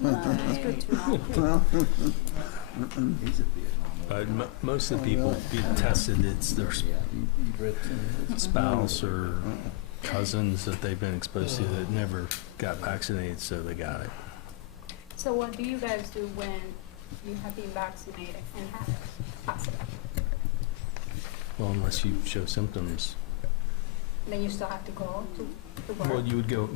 That's good to know. But most of the people being tested, it's their spouse or cousins that they've been exposed to that never got vaccinated, so they got it. So what do you guys do when you have been vaccinated and have it positive? Well, unless you show symptoms. Then you still have to go to work? Well, you would go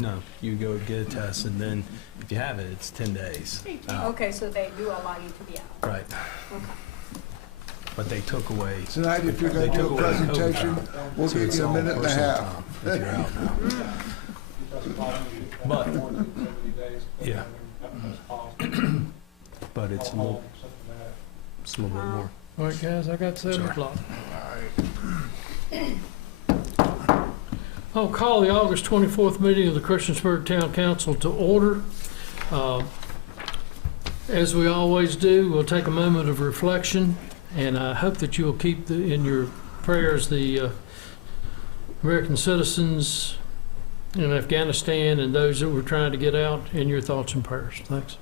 get a test, and then if you have it, it's 10 days out. Okay, so they do allow you to be out? Right. Okay. But they took away. Tonight, if you're going to do a presentation, we'll So give it's you a all minute and a personal half. time if you're out now. But, yeah. But it's a little bit more. All right, guys, I got 7 Sorry. o'clock. I'll call the August 24th meeting of the Christiansburg Town Council to order. As we always do, we'll take a moment of reflection, and I hope that you will keep in your prayers the American citizens in Afghanistan and those that we're trying to get out in your thoughts and prayers. Thanks.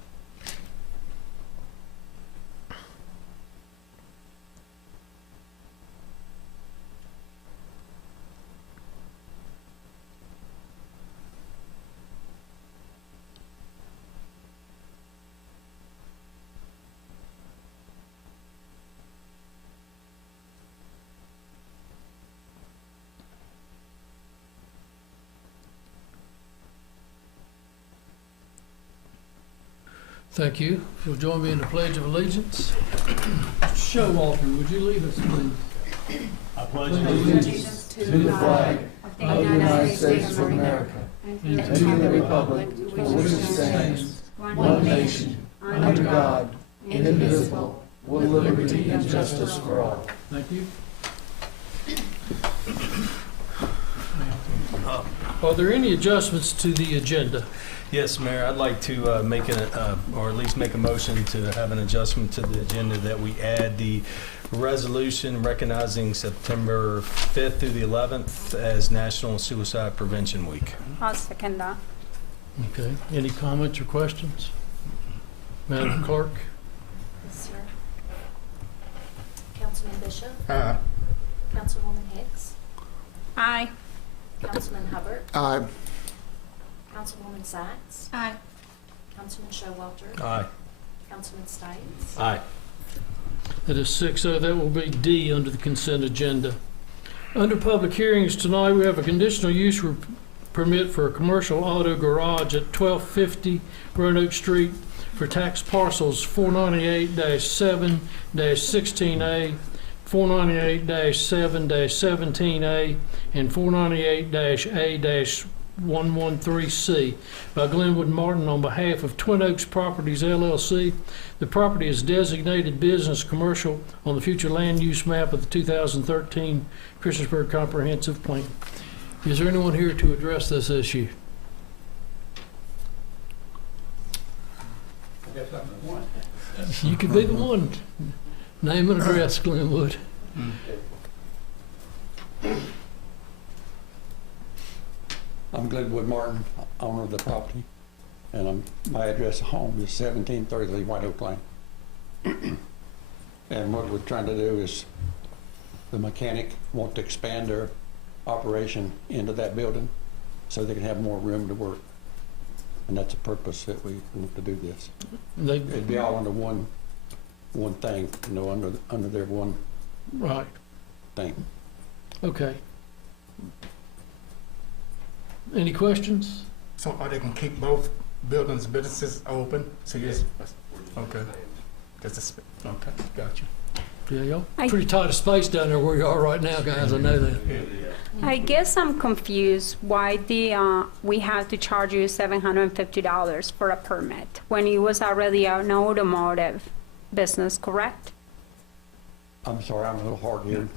Thank you. If you'll join me in the Pledge of Allegiance. Showalter, would you lead us, please? I pledge allegiance to the flag of the United States of America and to the republic for which it stands, one nation, under God, indivisible, with liberty and justice for all. Thank you. Are there any adjustments to the agenda? Yes, Mayor, I'd like to make or at least make a motion to have an adjustment to the agenda that we add the resolution recognizing September 5th through the 11th as National Suicide Prevention Week. I'll second that. Okay. Any comments or questions? Madam Clerk? Yes, sir. Councilman Bishop? Councilwoman Hicks? Aye. Councilman Hubbard? Aye. Councilwoman Sachs? Aye. Councilman Showalter? Aye. Councilman Stites? Aye. That is 6-0. That will be D under the consent agenda. Under public hearings tonight, we have a conditional use permit for a commercial auto garage at 1250 Roanoke Street for tax parcels 498-7-16A, 498-7-17A, and 498-A-113C by Glenwood Martin on behalf of Twin Oaks Properties LLC. The property is designated business commercial on the future land use map of the 2013 Christiansburg Comprehensive Plan. Is there anyone here to address this issue? You could be the one. Name and address, Glenwood. I'm Glenwood Martin, owner of the property, and my address at home is 1733 White Oak Lane. And what we're trying to do is, the mechanic want to expand their operation into that building so they can have more room to work. And that's the purpose that we want to do this. It'd be all under one thing, you know, under their one Right. thing. Okay. Any questions? So are they gonna keep both businesses open? So yes, okay. Okay, gotcha. Yeah, y'all pretty tight of space down there where you are right now, guys. I know that. I guess I'm confused why we have to charge you $750 for a permit when it was already an automotive business, correct? I'm sorry, I'm a little hard-headed.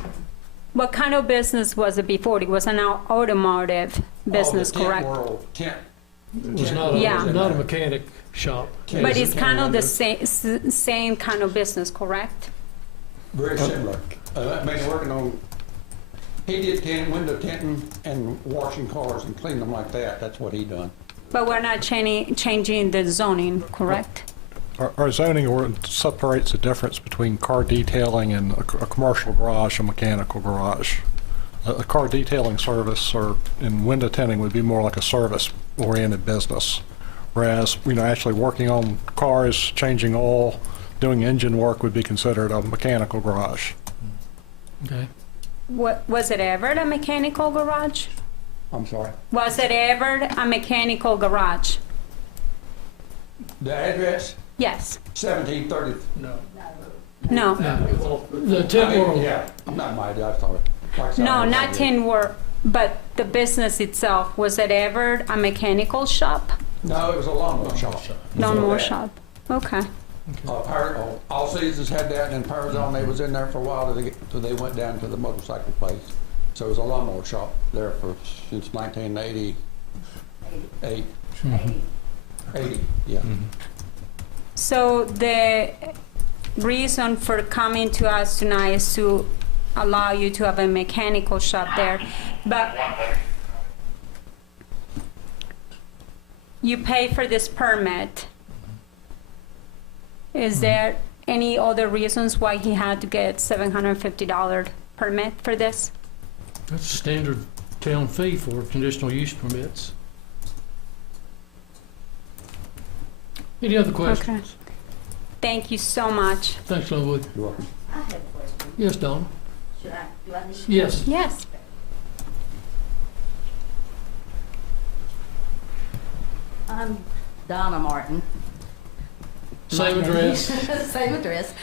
What kind of business was it before? It was an automotive business, correct? Tent. It was not a mechanic shop. But it's kind of the same kind of business, correct? Very similar. Mainly working on, he did window tinting and washing cars and cleaning them like that. That's what he done. But we're not changing the zoning, correct? Our zoning ordinance separates the difference between car detailing and a commercial garage and mechanical garage. A car detailing service or in window tinting would be more like a service-oriented business, whereas, actually working on cars, changing oil, doing engine work would be considered a mechanical garage. Okay. Was it ever a mechanical garage? I'm sorry. Was it ever a mechanical garage? The address, Yes. 1730. No. The Tent World. Yeah, not my, I'm sorry. No, not Tin World, but the business itself. Was it ever a mechanical shop? No, it was a lawnmower shop. Lawnmower shop. Okay. All Seasons had that, and Parazone, they was in there for a while till they went down to the motorcycle place. So it was a lawnmower shop there since 1988. 80, yeah. So the reason for coming to us tonight is to allow you to have a mechanical shop there, but you pay for this permit. Is there any other reasons why he had to get $750 permit for this? That's a standard town fee for conditional use permits. Any other questions? Thank you so much. Thanks, Linwood. You're welcome. I have a question. Yes, Don? Do I need to? Yes. Yes. I'm Donna Martin. Same address. Same address.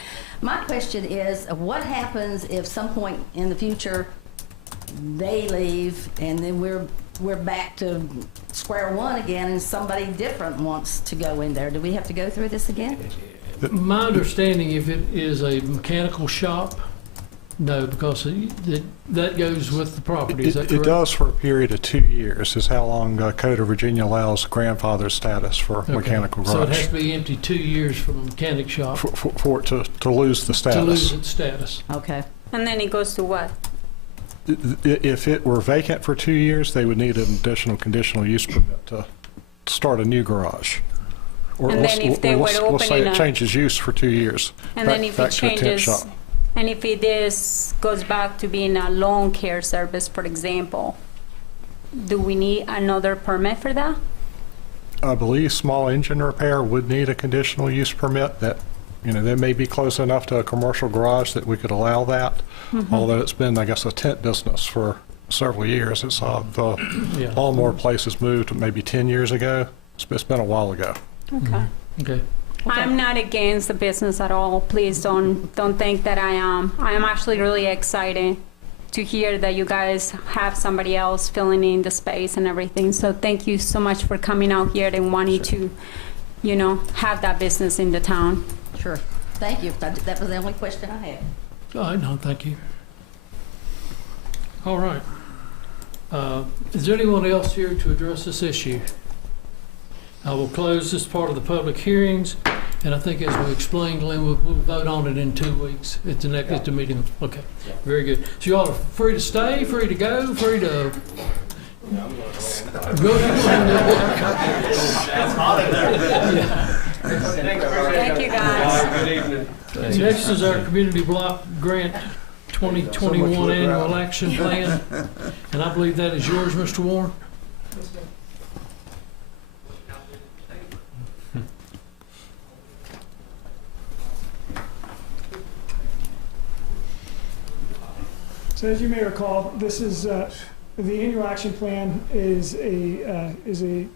My question is, what happens if some point in the future they leave and then we're back to square one again and somebody different wants to go in there? Do we have to go through this again? My understanding, if it is a mechanical shop, no, because that goes with the property. Is that It correct? does for a period of 2 years, is how long Code of Virginia allows grandfather status for Okay. mechanical So it has garage. to be empty 2 years from a mechanic shop For it to lose the status. to lose its status. Okay. And then it goes to what? If it were vacant for 2 years, they would need an additional conditional use permit to start a new garage. Or And then if they were let's say opening it a- changes use for 2 years. And then if back it to a tent changes, shop. and if it goes back to being a lawn care service, for example, do we need another permit for that? I believe small engine repair would need a conditional use permit that, they may be close enough to a commercial garage that we could allow that. Although it's been, I guess, a tent business for several years. It's the Yeah. lawnmower places moved maybe 10 years ago. It's been a while ago. Okay. Okay. I'm not against the business at all. Please don't think that I am. I am actually really excited to hear that you guys have somebody else filling in the space and everything. So thank you so much for coming out here and wanting to, have that business in the town. Sure. Thank you. That was the only question I had. All right, no, thank you. All right. Is there anyone else here to address this issue? I will close this part of the public hearings, and I think as we explained, Glenn, we'll vote on it in 2 weeks at the meeting. Okay, very good. So you all are free to stay, free to go, free to go. Thank you, guys. Next is our Community Block Grant 2021 Annual Action Plan, and I believe that is yours, Mr. Warren. So as you may recall, this is the annual action plan is a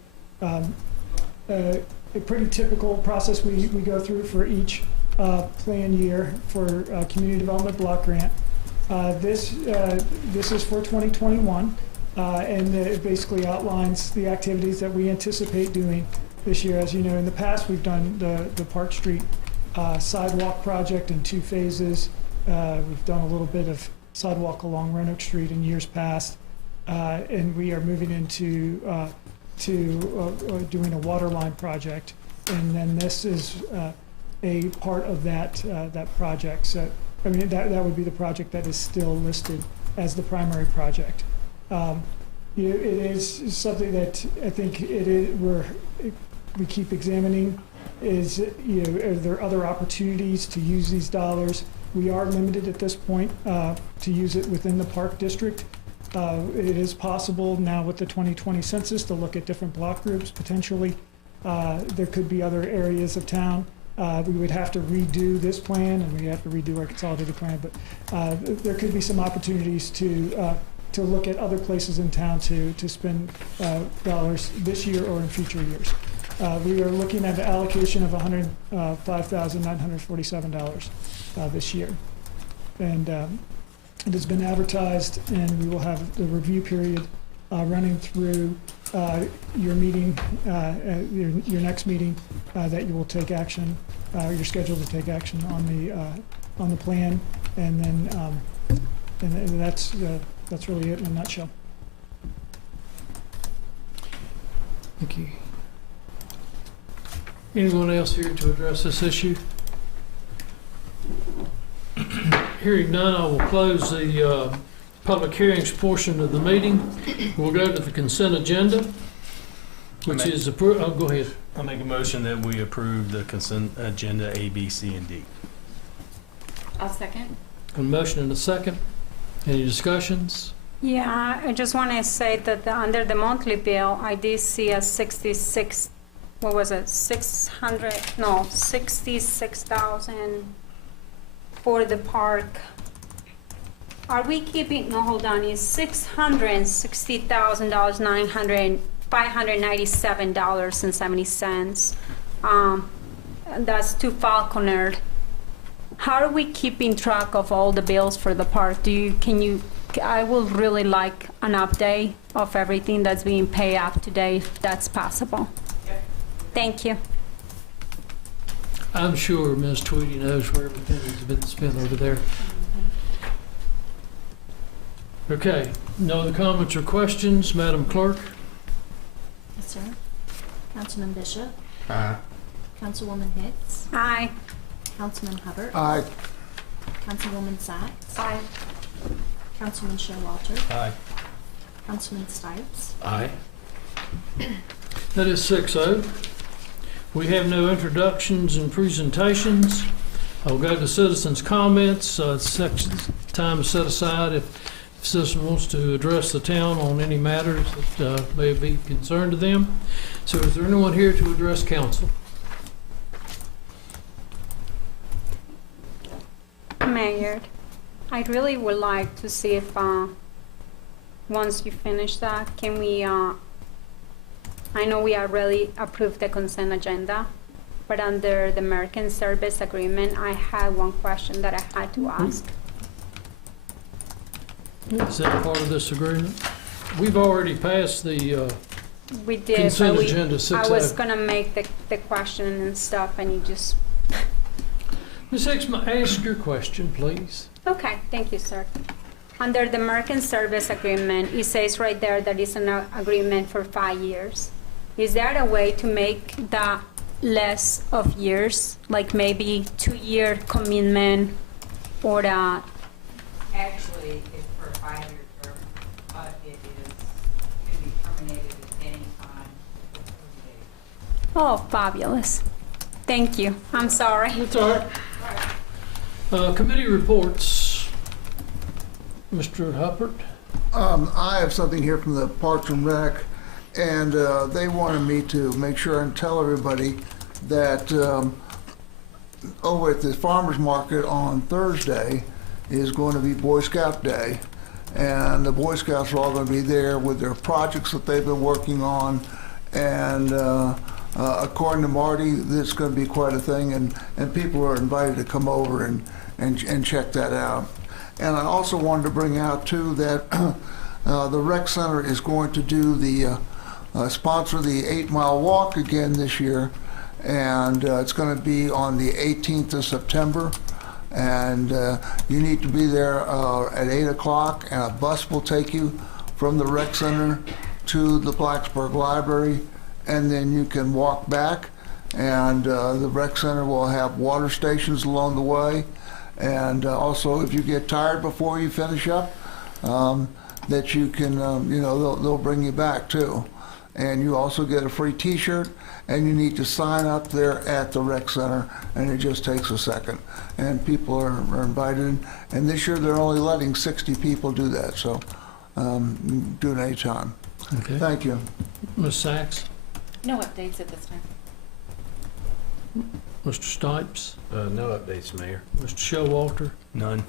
pretty typical process we go through for each plan year for community development block grant. This is for 2021, and it basically outlines the activities that we anticipate doing this year. As you know, in the past we've done the Park Street sidewalk project in 2 phases. We've done a little bit of sidewalk along Roanoke Street in years past, and we are moving into doing a water line project, and then this is a part of that project. So, that would be the project that is still listed as the primary project. it is something that I think we keep examining. Is, are there other opportunities to use these dollars? We are limited at this point to use it within the park district. It is possible now with the 2020 census to look at different block groups potentially. There could be other areas of town. We would have to redo this plan, and we have to redo our consolidated plan, but there could be some opportunities to look at other places in town to spend dollars this year or in future years. We are looking at an allocation of $105,947 this year. And it has been advertised, and we will have the review period running through your meeting, your next meeting, that you will take action. You're scheduled to take action on the plan, and then and that's really it in a nutshell. Thank you. Anyone else here to address this issue? Hearing none, I will close the public hearings portion of the meeting. We'll go to the consent agenda, which is approved. Oh, go ahead. I'll make a motion that we approve the consent agenda A, B, C, and D. I'll second. A motion and a second. Any discussions? Yeah, I just want to say that under the monthly bill, I did see a 66, what was it, 66,000 for the park. Are we keeping, no, hold on, it's $660,000, $597.70. That's to Falconer. How are we keeping track of all the bills for the park? I would really like an update of everything that's being paid up to date, if that's possible. Okay. Thank you. I'm sure Ms. Tweedy knows where everything has been spent over there. Okay, no other comments or questions, Madam Clerk? Yes, sir. Councilman Bishop. Aye. Councilwoman Hicks. Aye. Councilman Hubbard. Aye. Councilwoman Sacks. Aye. Councilman Showalter. Aye. Councilman Stipes. Aye. That is 6-0. We have no introductions and presentations. I'll go to citizens' comments. Section time is set aside if a citizen wants to address the town on any matters that may be concerned to them. So is there anyone here to address council? Mayor, I really would like to see if, once you finish that, can we, I know we already approved the consent agenda, but under the American Service Agreement, I had one question that I had to ask. Is that part of this agreement? We've already passed the We did, consent but agenda I 6-0. was gonna make the question and stuff, and you just, Ms. Hicks, ask your question, please. okay, thank you, sir. Under the American Service Agreement, it says right there that it's an agreement for 5 years. Is there a way to make that less of years, like maybe 2-year commitment or that? Actually, it's for a 5-year term, but it can be terminated at any time. Oh, fabulous. Thank you. I'm sorry. That's all right. Committee reports. Mr. Huppert? I have something here from the Parks and Rec, and they wanted me to make sure and tell everybody that over at the farmer's market on Thursday is going to be Boy Scout Day, and the Boy Scouts are all going to be there with their projects that they've been working on, and according to Marty, this is going to be quite a thing, and people are invited to come over and check that out. And I also wanted to bring out too that the rec center is going to do the sponsor the 8-mile walk again this year, and it's going to be on the 18th of September. And you need to be there at 8 o'clock, and a bus will take you from the rec center to the Blacksburg Library, and then you can walk back. And the rec center will have water stations along the way. And also, if you get tired before you finish up, that you can, they'll bring you back too. And you also get a free T-shirt, and you need to sign up there at the rec center, and it just takes a second. And people are invited, and this year they're only letting 60 people do that, so do it anytime. Okay. Thank you. Ms. Sachs? No updates at this time. Mr. Stipes? No updates, Mayor. Mr. Showalter? None.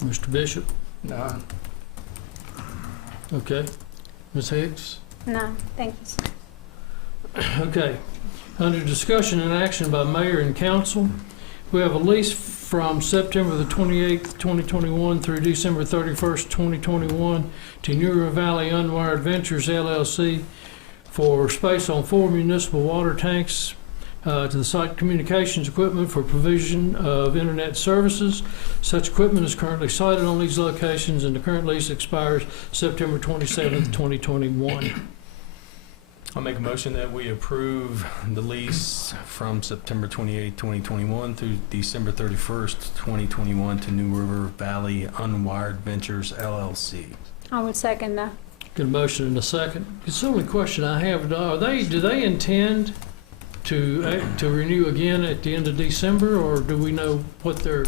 Mr. Bishop? None. Okay. Ms. Hicks? No, thank you, sir. Okay. Under discussion and action by mayor and council, we have a lease from September the 28th, 2021 through December 31st, 2021 to New River Valley Unwired Ventures LLC for space on 4 municipal water tanks, to the site communications equipment for provision of internet services. Such equipment is currently sited on these locations, and the current lease expires September 27th, 2021. I'll make a motion that we approve the lease from September 28, 2021 through December 31st, 2021 to New River Valley Unwired Ventures LLC. I would second that. Get a motion in a second. It's the only question I have. Do they intend to renew again at the end of December, or do we know what their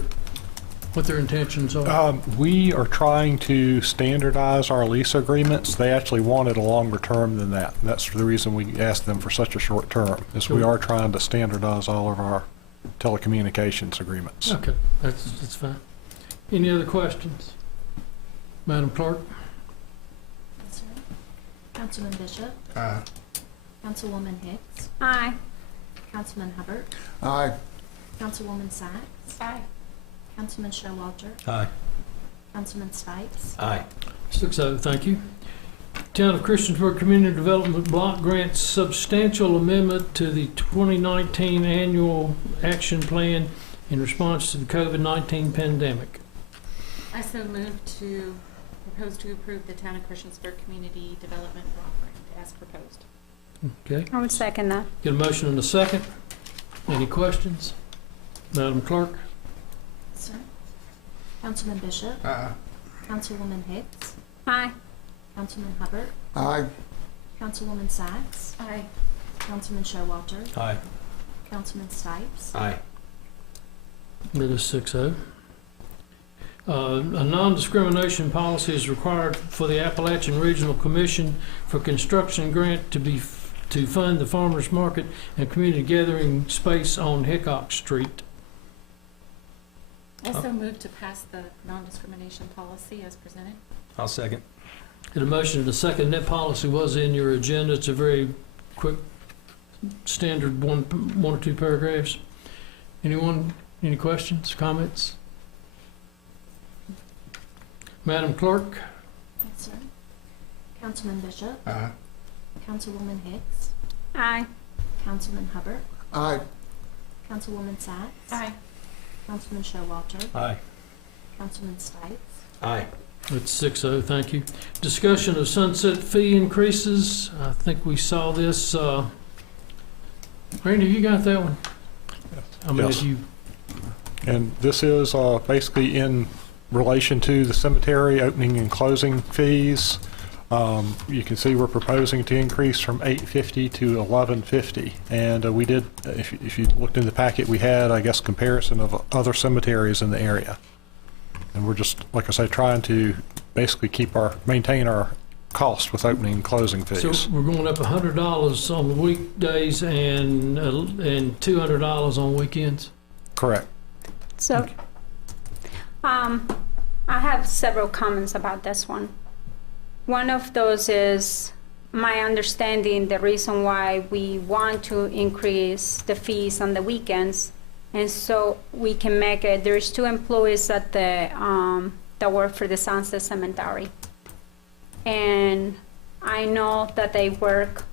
intentions are? We are trying to standardize our lease agreements. They actually wanted a longer term than that. That's the reason we asked them for such a short term, is we are trying to standardize all of our telecommunications agreements. Okay, that's fine. Any other questions? Madam Clerk? Yes, sir. Councilman Bishop, Aye. Councilwoman Hicks, Aye. Councilman Hubbard, Aye. Councilwoman Sachs, Aye. Councilman Showalter, Aye. Councilman Stipes. Aye. 6-0, thank you. Town of Christiansburg Community Development Block Grant substantial amendment to the 2019 Annual Action Plan in response to the COVID-19 pandemic. I so move to propose to approve the Town of Christiansburg Community Development Block Grant as proposed. Okay, I would second that. get a motion in a second. Any questions? Madam Clerk? Sir. Councilman Bishop, Aye. Councilwoman Hicks, Aye. Councilman Hubbard, Aye. Councilwoman Sachs, Aye. Councilman Showalter, Aye. Councilman Stipes. Aye. It is 6-0. A non-discrimination policy is required for the Appalachian Regional Commission for construction grant to fund the farmers market and community gathering space on Hickok Street. Also move to pass the non-discrimination policy as presented. I'll second. Get a motion and a second. That policy was in your agenda. It's a very quick, standard one or two paragraphs. Anyone, any questions, comments? Madam Clerk? Yes, sir. Councilman Bishop, Aye. Councilwoman Hicks, Aye. Councilman Hubbard, Aye. Councilwoman Sachs. Aye. Councilman Showalter, Aye. Councilman Stipes. Aye. It's 6-0, thank you. Discussion of sunset fee increases. I think we saw this. Randy, you got that one? I mean, Yes. if you, And this is basically in relation to the cemetery opening and closing fees. You can see we're proposing to increase from $8.50 to $11.50. And we did, if you looked in the packet, we had, I guess, comparison of other cemeteries in the area. And we're just, like I say, trying to basically maintain our cost with opening and closing fees. so we're going up $100 on the weekdays and $200 on weekends? Correct. So, I have several comments about this one. One of those is my understanding the reason why we want to increase the fees on the weekends, and so we can make it. There's 2 employees at the that work for the Sunset Cemetery, and I know that they work.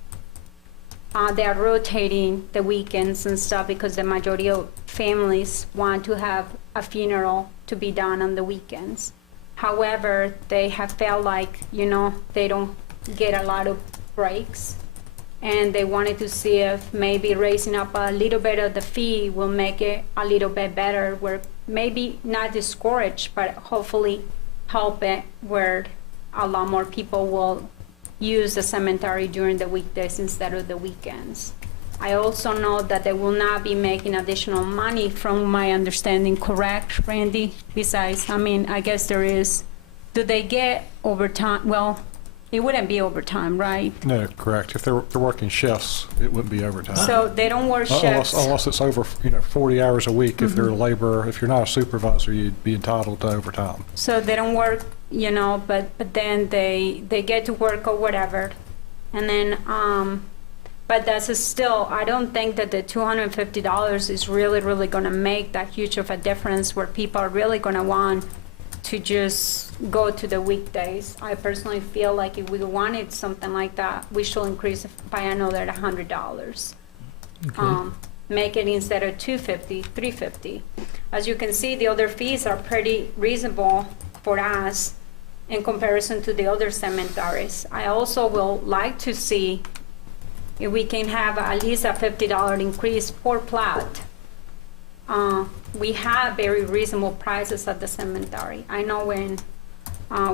They are rotating the weekends and stuff because the majority of families want to have a funeral to be done on the weekends. However, they have felt like, they don't get a lot of breaks, and they wanted to see if maybe raising up a little bit of the fee will make it a little bit better, where maybe not discourage, but hopefully help it where a lot more people will use the cemetery during the weekdays instead of the weekends. I also know that they will not be making additional money, from my understanding, correct, Randy? Besides, I mean, I guess there is, do they get overtime? Well, it wouldn't be overtime, right? No, correct. If they're working shifts, it wouldn't be overtime. So they don't work shifts? Unless it's over, 40 hours a week. If they're a laborer, if you're not a supervisor, you'd be entitled to overtime. So they don't work, but then they get to work or whatever. And then, but that's still, I don't think that the $250 is really gonna make that huge of a difference where people are really gonna want to just go to the weekdays. I personally feel like if we wanted something like that, we should increase it by another $100. Make it instead of $250, $350. As you can see, the other fees are pretty reasonable for us in comparison to the other cemeteries. I also will like to see if we can have at least a $50 increase per plot. We have very reasonable prices at the cemetery. I know when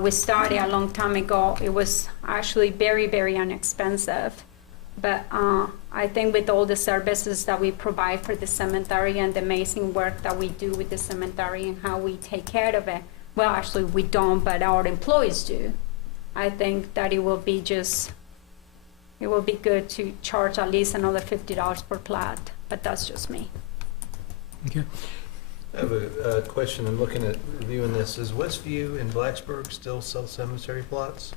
we started a long time ago, it was actually very inexpensive. But I think with all the services that we provide for the cemetery and the amazing work that we do with the cemetery and how we take care of it, well, actually we don't, but our employees do. I think that it will be good to charge at least another $50 per plot, but that's just me. Okay. I have a question. I'm looking at reviewing this. Does Westview in Blacksburg still sell cemetery plots?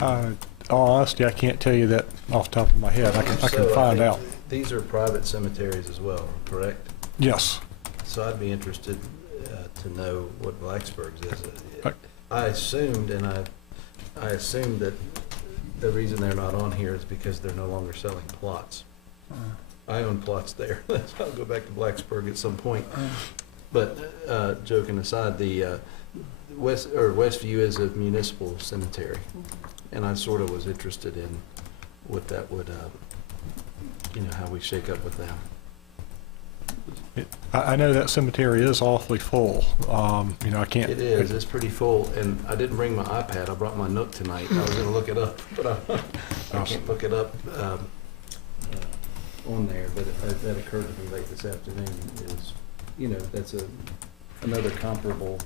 All honesty, I can't tell you that off the top of my head. I can find out. These are private cemeteries as well, correct? Yes. So I'd be interested to know what Blacksburg's is. Right. I assumed that the reason they're not on here is because they're no longer selling plots. I own plots there. I'll go back to Blacksburg at some point. But joking aside, the Westview is a municipal cemetery, and I sort of was interested in what that would, how we shake up with them. I know that cemetery is awfully full. I can't. It is. It's pretty full, and I didn't bring my iPad. I brought my Nook tonight. I was going to look it up, but I can't look it up on there. But that occurred to me late this afternoon. That's another comparable.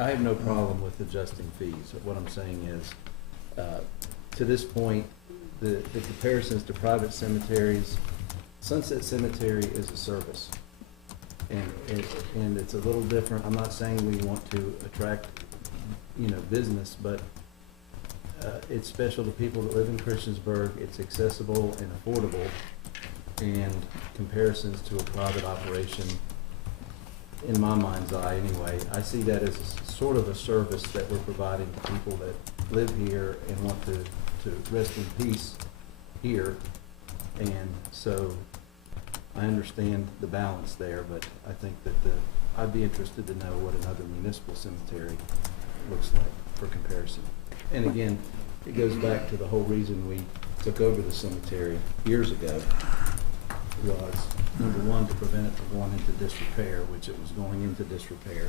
I have no problem with adjusting fees. What I'm saying is, to this point, the comparisons to private cemeteries. Sunset Cemetery is a service, and it's a little different. I'm not saying we want to attract, business, but it's special to people that live in Christiansburg. It's accessible and affordable, and comparisons to a private operation, in my mind's eye anyway, I see that as sort of a service that we're providing to people that live here and want to rest in peace here. And so I understand the balance there, but I think that I'd be interested to know what another municipal cemetery looks like for comparison. And again, it goes back to the whole reason we took over the cemetery years ago was, number one, to prevent it from going into disrepair, which it was going into disrepair.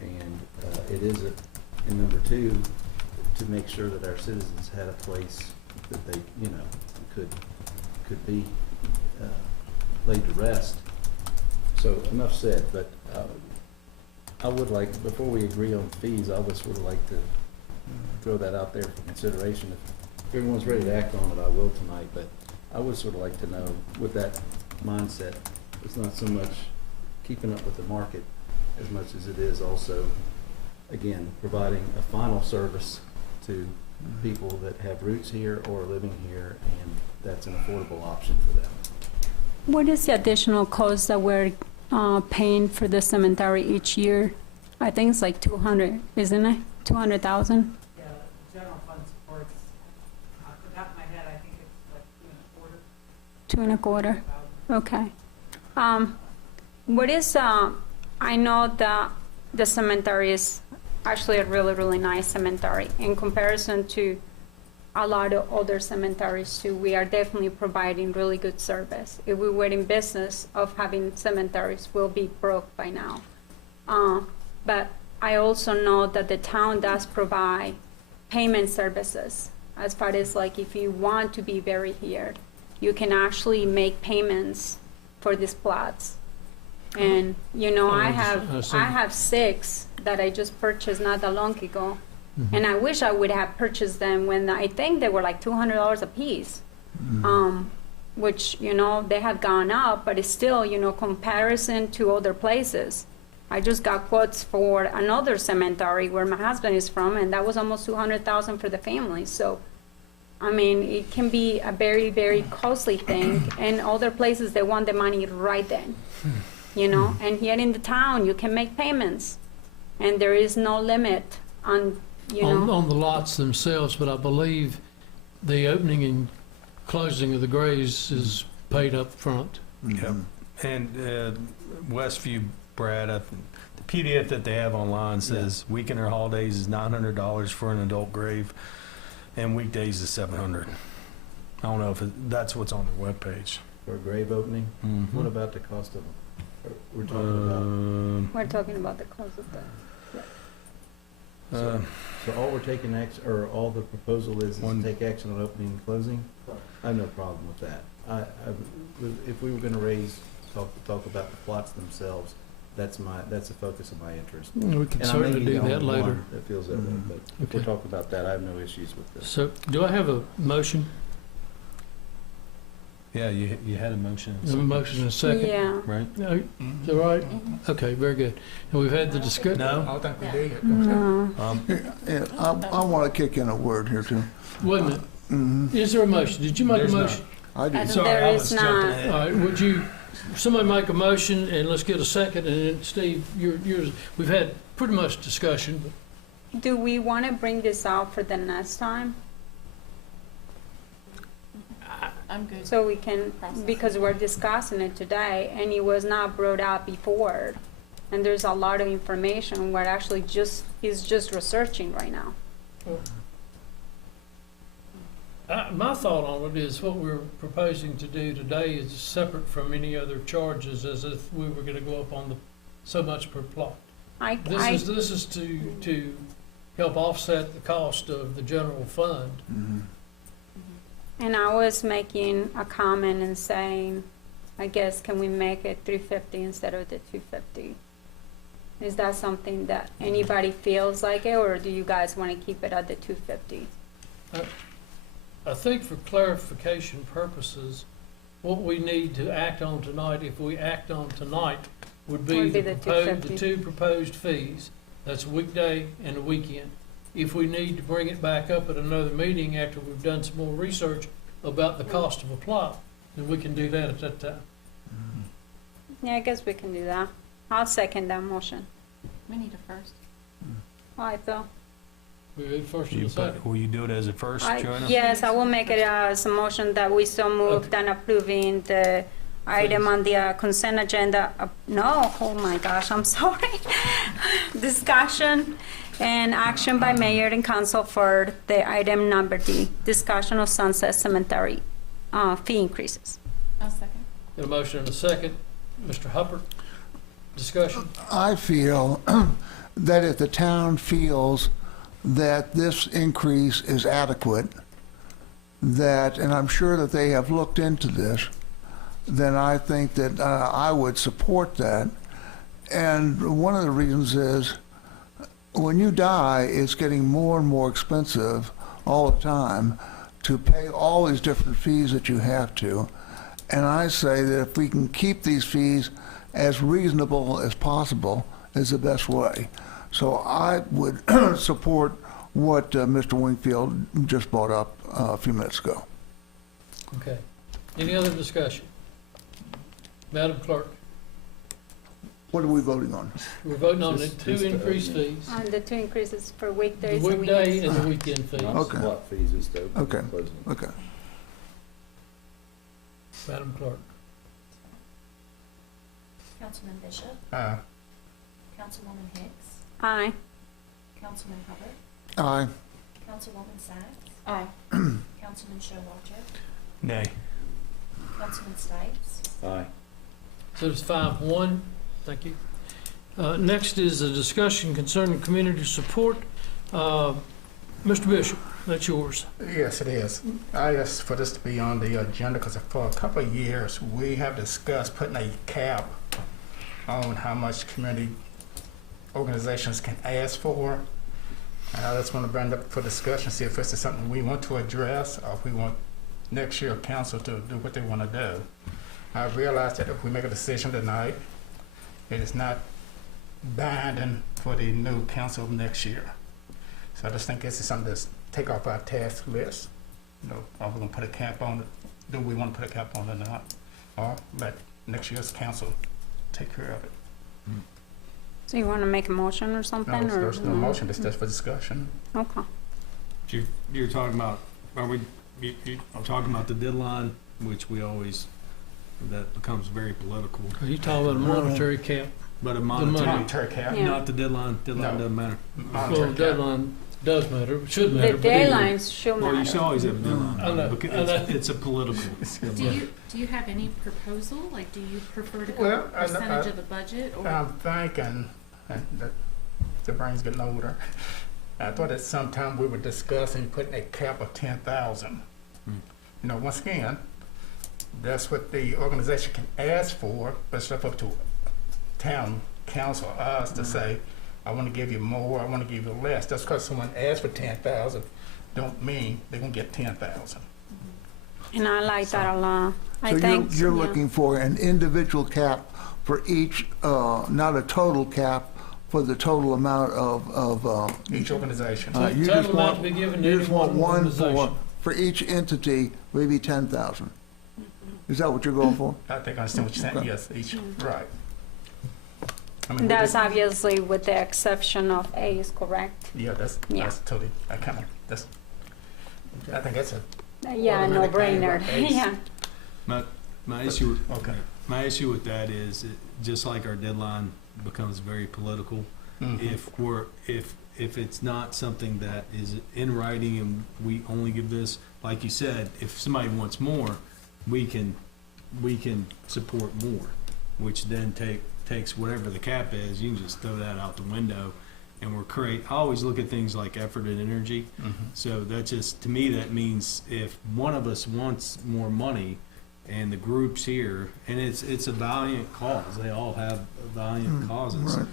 And it isn't. And number two, to make sure that our citizens had a place that they, could be laid to rest. So enough said, but I would like, before we agree on fees, I would sort of like to throw that out there for consideration. If everyone's ready to act on it, I will tonight, but I would sort of like to know, with that mindset, it's not so much keeping up with the market as much as it is also, again, providing a final service to people that have roots here or are living here, and that's an affordable option for them. What is the additional cost that we're paying for the cemetery each year? I think it's like 200, isn't it? 200,000? Yeah, general fund supports, off the top of my head, I think it's like 2.25. Okay. What is, I know that the cemetery is actually a really nice cemetery in comparison to a lot of other cemeteries too. We are definitely providing really good service. If we were in business of having cemeteries, we'll be broke by now. But I also know that the town does provide payment services as far as like if you want to be buried here, you can actually make payments for these plots. And, you know, I have 6 that I just purchased not that long ago. And I wish I would have purchased them when I think they were like $200 a piece. Which, you know, they have gone up, but it's still, you know, comparison to other places. I just got quotes for another cemetery where my husband is from, and that was almost $200,000 for the family. So, I mean, it can be a very, very costly thing, and other places, they want the money right then, you know? And here in the town, you can make payments, and there is no limit on, you know. On the lots themselves, but I believe the opening and closing of the graves is paid up front. Yep. And Westview, Brad, the PDF that they have online says weekend or holidays is $900 for an adult grave, and weekdays is $700. I don't know if that's what's on their webpage. For a grave opening? What about the cost of them? We're talking about the cost of that. So all we're taking all the proposal is to take action on opening and closing? I have no problem with that. If we were gonna talk about the plots themselves, that's the focus of my interest. We can And I may certainly be do the only that later. one that feels that way, but if we're Okay. talking about that, I have no issues with this. So, do I have a motion? Yeah, you had a motion. I have a motion and a second? Yeah. Right? No, is that right? Okay, very good. And we've had the discussion. I No? don't think we did. No. Yeah, I want to kick in a word here too. Wait a minute. Is there a motion? Did you make a There's not. motion? I do. Sorry, There I is was jumping not. ahead. All right, would you, somebody make a motion, and let's get a second, and then Steve, yours, we've had pretty much discussion, but Do we want to bring this out for the next time? I'm good. So we can, because we're discussing it today, and it was not brought up before. And there's a lot of information we're actually he's just researching right now. my thought on it is what we're proposing to do today is separate from any other charges, as if we were gonna go up on so much per plot. This is to help offset the cost of the general fund. And I was making a comment and saying, I guess, can we make it 350 instead of the 250? Is that something that anybody feels like it, or do you guys want to keep it at the 250? I think for clarification purposes, what we need to act on tonight, if we act on tonight, would be the 250. 2 proposed fees. That's a weekday and a weekend. If we need to bring it back up at another meeting after we've done some more research about the cost of a plot, then we can do that at that time. Yeah, I guess we can do that. I'll second that motion. We need a first. Hi, Phil. We did first and a second. Will you do it as a first, Joanna? Yes, I will make it as a motion that we so moved and approving the item on the consent agenda. No, oh my gosh, I'm sorry. Discussion and action by mayor and council for the item number D, discussion of Sunset Cemetery fee increases. I'll second. Got a motion and a second. Mr. Huppert, discussion? I feel that if the town feels that this increase is adequate, and I'm sure that they have looked into this, then I think that I would support that. And one of the reasons is when you die, it's getting more and more expensive all the time to pay all these different fees that you have to. And I say that if we can keep these fees as reasonable as possible is the best way. So I would support what Mr. Wingfield just brought up a few minutes ago. Okay. Any other discussion? Madam Clerk, What are we voting on? we're voting on the 2 increased fees, On the 2 increases for the weekdays and weekday weekends. and the weekend fees. Okay. Lot fees is to open Okay. and closing. Okay. Madam Clerk. Councilman Bishop, Councilwoman Hicks, Aye. Councilman Hubbard, Aye. Councilwoman Sacks, Aye. Councilman Showalter, Nay. Councilman Stipes, Aye. So it's 5-1. Thank you. Next is a discussion concerning community support. Mr. Bishop, that's yours. Yes, it is. I asked for this to be on the agenda because for a couple of years, we have discussed putting a cap on how much community organizations can ask for. And I just want to bring it up for discussion, see if this is something we want to address or if we want next year council to do what they want to do. I realize that if we make a decision tonight, it is not binding for the new council next year. So I just think this is something to take off our task list. You know, are we going to put a cap on it? Do we want to put a cap on it or not? Or let next year's council take care of it? So you want to make a motion or No, something? Or there's no motion, it's just for discussion. Okay. You're talking about, you're talking about the deadline, which we always, that becomes very political. Are you talking about a monetary cap? But a Monetary cap. Yeah. not the deadline. Deadline No. doesn't matter. Well, Monetary cap. deadline does matter, it should The matter. but anyway. deadlines should Well, you should matter. always have a deadline. I know, Because I know. it's a political. Do you have any proposal? Like, do you prefer to go Well, percentage of the budget or? I'm thinking, that the brain's getting older. I thought at some time we were discussing putting a cap of 10,000. You know, once again, that's what the organization can ask for, but it's up to town council, us, to say, I want to give you more, I want to give you less. Just because someone asks for 10,000, don't mean they're gonna get 10,000. And I like that a lot. I So think you're yeah. looking for an individual cap for each, not a total cap, for the total amount of, Each organization. you Total just amount want, to be given to you any just want one one organization. for each entity, maybe 10,000. Is that what you're going for? I think I understand what you're saying, Okay. yes, each, right. I mean, we That's just- obviously with the exception of A is correct. Yeah, that's Yeah. totally, I think that's a, Yeah, no Automatic paying brainer. by base. Yeah. My issue, okay. my issue with that is, just like our deadline becomes very political, if it's not something that is in writing and we only give this, like you said, if somebody wants more, we can support more, which then takes whatever the cap is, you can just throw that out the window, and I always look at things like effort and energy. So that just, to me, that means if one of us wants more money and the group's here, and it's a valiant cause, they all have valiant causes. Right.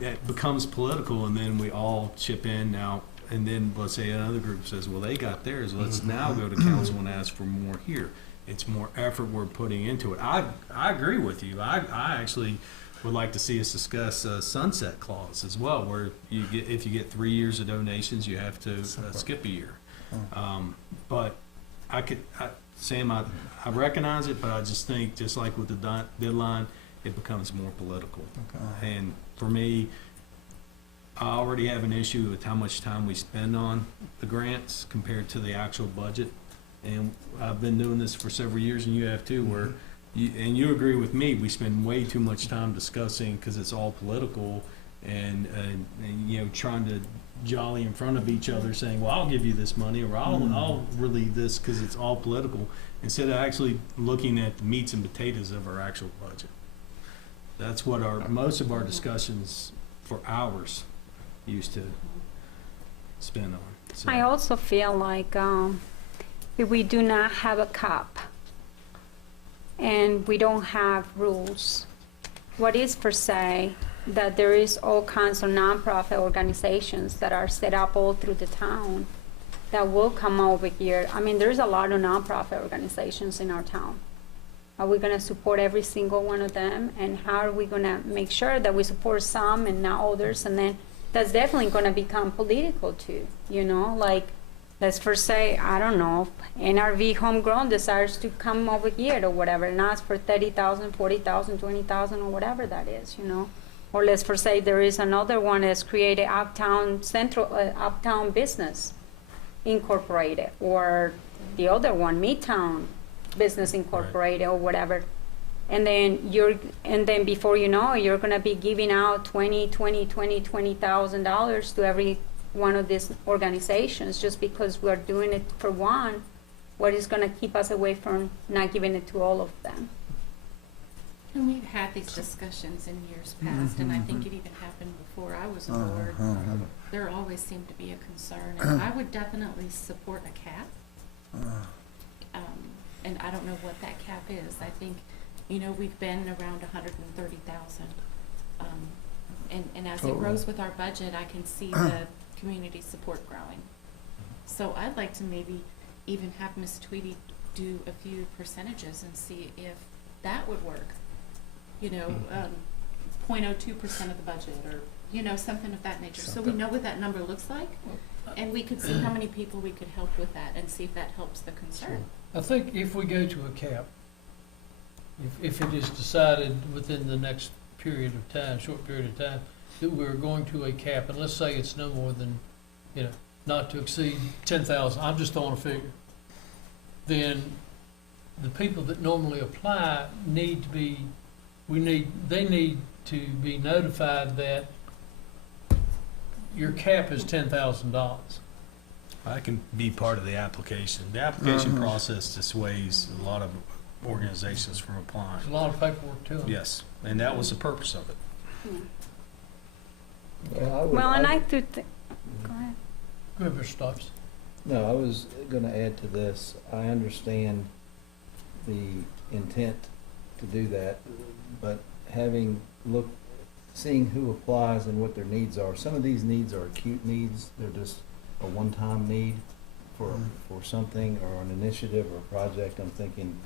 That becomes political, and then we all chip in now, and then let's say another group says, well, they got theirs, let's now go to council and ask for more here. It's more effort we're putting into it. I agree with you. I actually would like to see us discuss a sunset clause as well, where if you get 3 years of donations, you have to skip a year. But Sam, I recognize it, but I just think, just like with the deadline, it becomes more political. And for me, I already have an issue with how much time we spend on the grants compared to the actual budget. And I've been doing this for several years, and you have too, where you agree with me, we spend way too much time discussing, because it's all political, and you know, trying to jolly in front of each other, saying, well, I'll give you this money, or I'll relieve this, because it's all political, instead of actually looking at the meats and potatoes of our actual budget. That's what most of our discussions for hours used to spend on. So. I also feel like if we do not have a cap and we don't have rules, what is per se that there is all kinds of nonprofit organizations that are set up all through the town that will come over here. I mean, there's a lot of nonprofit organizations in our town. Are we gonna support every single one of them? And how are we gonna make sure that we support some and not others? And then that's definitely gonna become political too, you know? Like, let's first say, I don't know, NRV Homegrown desires to come over here or whatever and ask for 30,000, 40,000, 20,000 or whatever that is, you know? Or let's first say there is another one that's created Uptown Uptown Business Incorporated, or the other one, Midtown Business Incorporated, or whatever. And then before you know it, you're gonna be giving out $20,000 to every one of these organizations just because we're doing it for one. What is gonna keep us away from not giving it to all of them? And we've had these discussions in years past, and I think it even happened before I was on board. There always seemed to be a concern, and I would definitely support a cap. And I don't know what that cap is. I think, you know, we've been around 130,000. And as it grows with our budget, I can see the community support growing. So I'd like to maybe even have Ms. Tweedy do a few percentages and see if that would work. You know, 0.02% of the budget, or, you know, something of that nature. So we know what that number looks like, and we could see how many people we could help with that and see if that helps the concern. I think if we go to a cap, if it is decided within the next period of time, short period of time, that we're going to a cap, and let's say it's no more than, you know, not to exceed 10,000, I'm just throwing a figure, then the people that normally apply need to be, they need to be notified that your cap is $10,000. I can be part of the application. The application process dissuades a lot of organizations from applying. There's a lot of paperwork to it. Yes, and that was the purpose of it. Well, and I do think, go ahead. Go ahead, Mr. Stokes. No, I was gonna add to this. I understand the intent to do that, but seeing who applies and what their needs are, some of these needs are acute needs. They're just a one-time need for something or an initiative or a project. I'm thinking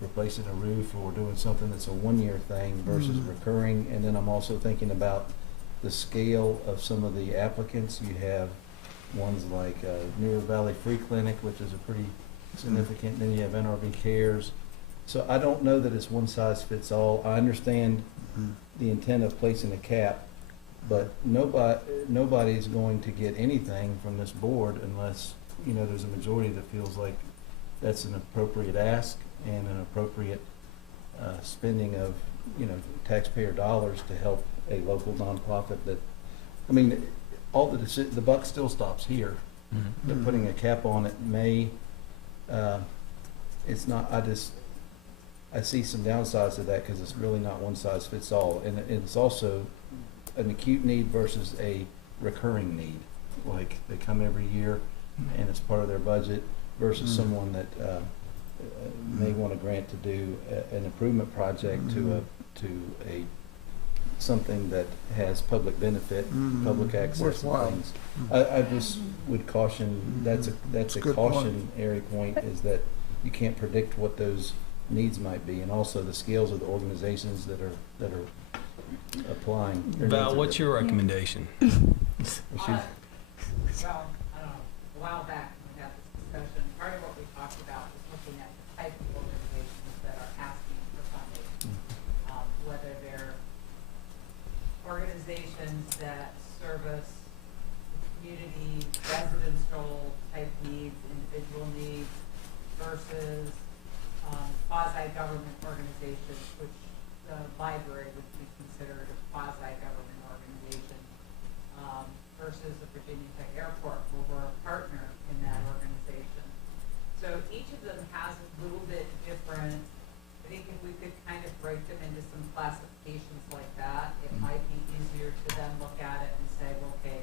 replacing a roof or doing something that's a one-year thing versus recurring. And then I'm also thinking about the scale of some of the applicants. You have ones like Near Valley Free Clinic, which is a pretty significant. Then you have NRV Cares. So I don't know that it's one size fits all. I understand the intent of placing a cap, but nobody's going to get anything from this board unless, you know, there's a majority that feels like that's an appropriate ask and an appropriate spending of, you know, taxpayer dollars to help a local nonprofit that, I mean, all the buck still stops here. But putting a cap on it may, it's not, I see some downsides to that because it's really not one size fits all. And it's also an acute need versus a recurring need. Like they come every year and it's part of their budget versus someone that may want a grant to do an improvement project to a something that has public benefit, public access and things. I just would caution, that's a cautionary point, is that you can't predict what those needs might be, and also the scales of the organizations that are applying. Val, what's your recommendation? Well, I don't know, a while back when we had this discussion, part of what we talked about was looking at the type of organizations that are asking for funding, whether they're organizations that service community, residential type needs, individual needs, versus quasi-government organizations, which the library would be considered a quasi-government organization, versus the Virginia Tech Airport, where we're a partner in that organization. So each of them has a little bit different. I think if we could kind of break them into some classifications like that, it might be easier to then look at it and say, well, okay,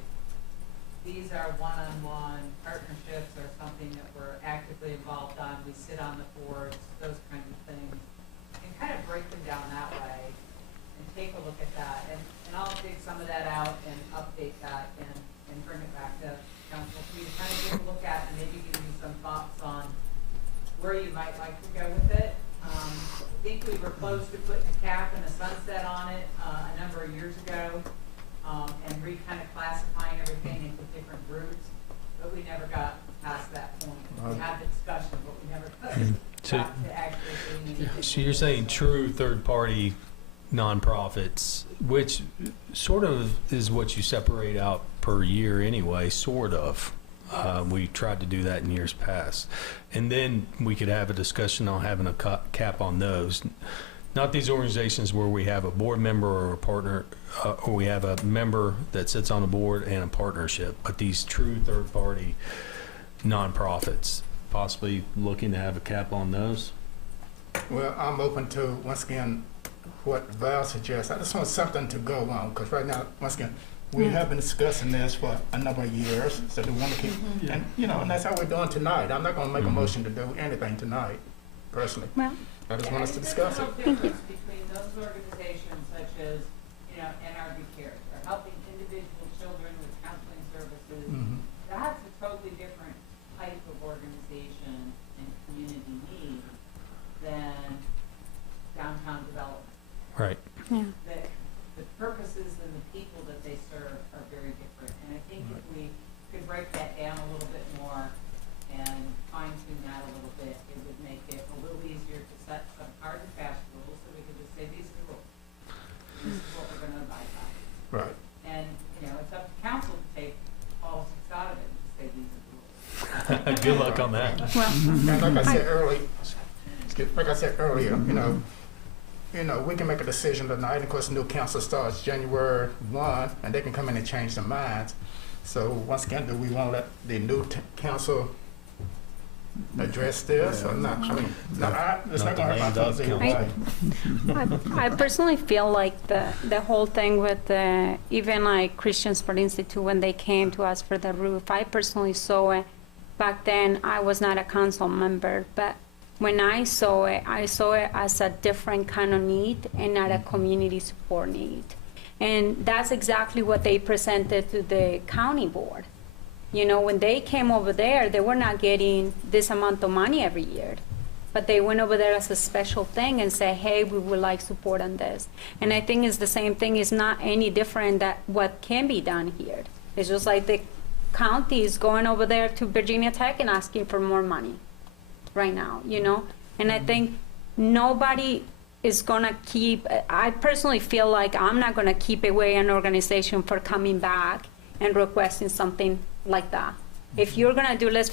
these are one-on-one partnerships or something that we're actively involved on. We sit on the boards, those kinds of things, and kind of break them down that way and take a look at that. And I'll dig some of that out and update that and bring it back to council for you to kind of take a look at and maybe give you some thoughts on where you might like to go with it. I think we were close to putting a cap and a sunset on it a number of years ago, and kind of classifying everything into different groups, but we never got past that point. We had the discussion, but we never got to actually doing anything. So you're saying true third-party nonprofits, which sort of is what you separate out per year anyway, sort of. We tried to do that in years past. And then we could have a discussion on having a cap on those. Not these organizations where we have a board member or a partner, or we have a member that sits on the board and a partnership, but these true third-party nonprofits, possibly looking to have a cap on those? Well, I'm open to, once again, what Val suggests. I just want something to go on, because right now, once again, we have been discussing this for a number of years, so we want to keep, and, you know, and that's how we're doing tonight. I'm not gonna make a motion to do anything tonight, personally. Well, I just want us to discuss it. There's a difference between those organizations such as, you know, NRB Cares, or helping individual children with counseling services. That's a totally different type of organization and community need than downtown development. Right. yeah. The purposes and the people that they serve are very different. And I think if we could break that down a little bit more and fine tune that a little bit, it would make it a little easier to set some hard and fast rules, so we could just say, these are the rules. This is what we're gonna abide by. Right. And, you know, it's up to council to take politics out of it and to say, these are the rules. Good luck on that. And like I said earlier, you know, we can make a decision tonight. Of course, the new council starts January 1, and they can come in and change their minds. So once again, do we want to let the new council address this or not? I mean, it's not going to hurt my feelings either way. I personally feel like the whole thing with the, even like Christiansburg Institute, when they came to us for the roof, I personally saw it. Back then, I was not a council member, but when I saw it as a different kind of need and not a community support need. And that's exactly what they presented to the county board. You know, when they came over there, they were not getting this amount of money every year. But they went over there as a special thing and said, hey, we would like support on this. And I think it's the same thing. It's not any different than what can be done here. It's just like the county is going over there to Virginia Tech and asking for more money right now, you know? And I think nobody is gonna keep, I personally feel like I'm not gonna keep away an organization for coming back and requesting something like that. If you're gonna do, let's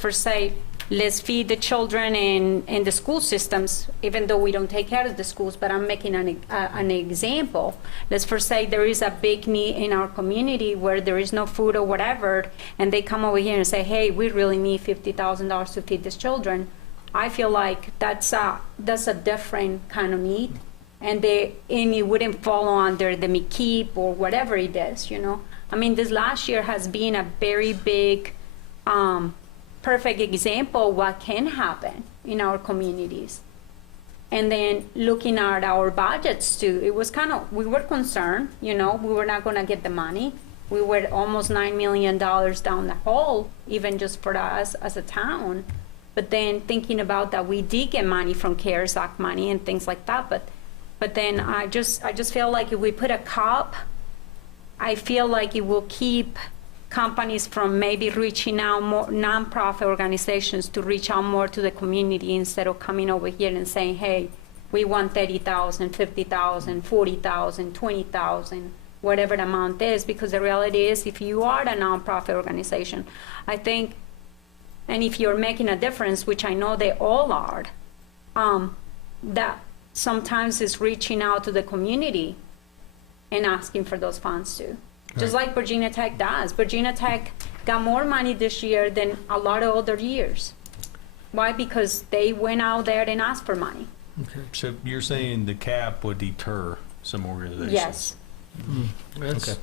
feed the children in the school systems, even though we don't take care of the schools, but I'm making an example. Let's first say there is a big need in our community where there is no food or whatever, and they come over here and say, hey, we really need $50,000 to feed these children. I feel like that's a different kind of need, and it wouldn't fall under the McKeep or whatever it is, you know. I mean, this last year has been a very big, perfect example of what can happen in our communities. And then looking at our budgets too, it was we were concerned, you know, we were not gonna get the money. We were almost $9 million down the hole, even just for us as a town. But then thinking about that, we did get money from CARES Act money and things like that. But then I just feel like if we put a cap, I feel like it will keep companies from maybe reaching out more, nonprofit organizations to reach out more to the community instead of coming over here and saying, hey, we want 30,000, 50,000, 40,000, 20,000, whatever the amount is. Because the reality is, if you are a nonprofit organization, I think, and if you're making a difference, which I know they all are, that sometimes is reaching out to the community and asking for those funds too. Just like Virginia Tech does. Virginia Tech got more money this year than a lot of other years. Why? Because they went out there and asked for money. Okay. So you're saying the cap would deter some organizations? Yes. Okay.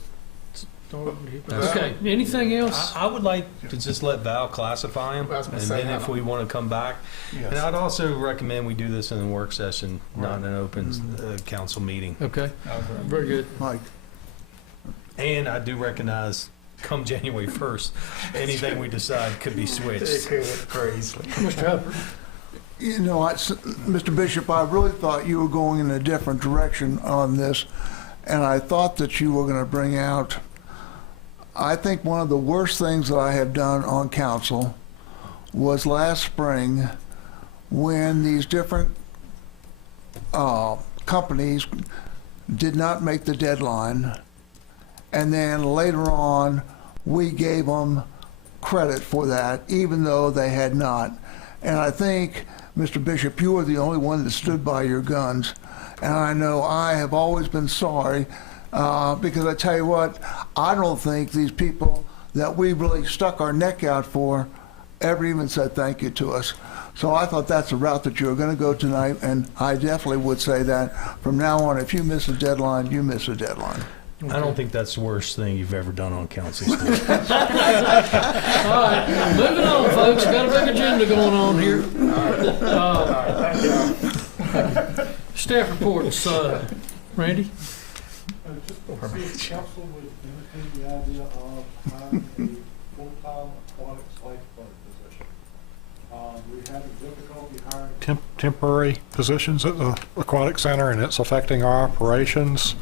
Okay, anything else? I would like to just let Val classify them, I was gonna and say, then if we want to come back. Yes. And I'd also recommend we do this in a work session, not an open council meeting. Okay, very good. Mike? And And I do recognize, come January 1st, anything we decide could be It switched. could very easily. Mr. Hubbard? You know, Mr. Bishop, I really thought you were going in a different direction on this, and I thought that you were going to bring out, I think one of the worst things that I have done on council was last spring when these different companies did not make the deadline, and then later on we gave them credit for that even though they had not. And I think, Mr. Bishop, you were the only one that stood by your guns. And I know I have always been sorry because I tell you what, I don't think these people that we really stuck our neck out for ever even said thank you to us. So I thought that's the route that you were going to go tonight, and I definitely would say that from now on, if you miss a deadline, you miss a deadline. I don't think that's the worst thing you've ever done on council. All right, moving on, folks. Got a big agenda going on here. Staff reports, Randy? Just to see if council would entertain the idea of hiring a full-time aquatics lifeguard position. We're having difficulty hiring temporary positions at the aquatic center, and it's affecting our operations.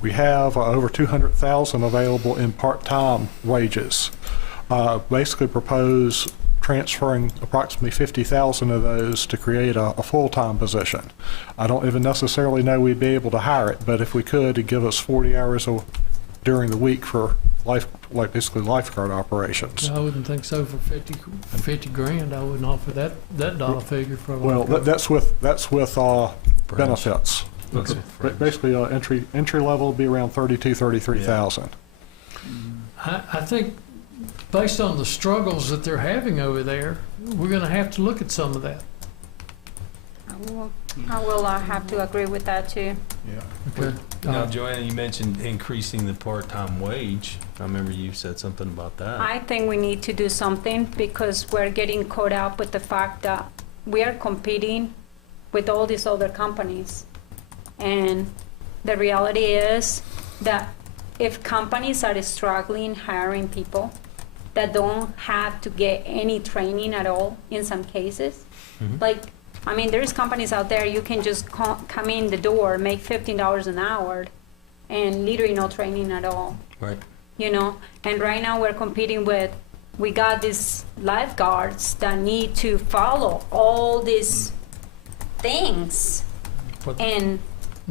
We have over $200,000 available in part-time wages. Basically propose transferring approximately 50,000 of those to create a full-time position. I don't even necessarily know we'd be able to hire it, but if we could, it'd give us 40 hours during the week for basically lifeguard operations. I wouldn't think so for 50 grand. I wouldn't offer that dollar figure for a Well, lifeguard. that's with benefits. Okay. Basically, entry level would be around 33,000. I think based on the struggles that they're having over there, we're going to have to look at some of that. I will have to agree with that too. Okay. Now, Joanna, you mentioned increasing the part-time wage. I remember you said something about that. I think we need to do something because we're getting caught up with the fact that we are competing with all these other companies. And the reality is that if companies are struggling hiring people that don't have to get any training at all in some cases, there's companies out there you can just come in the door, make $15 an hour, and literally no training at all. Right. And right now we're competing with, we got these lifeguards that need to follow all these things and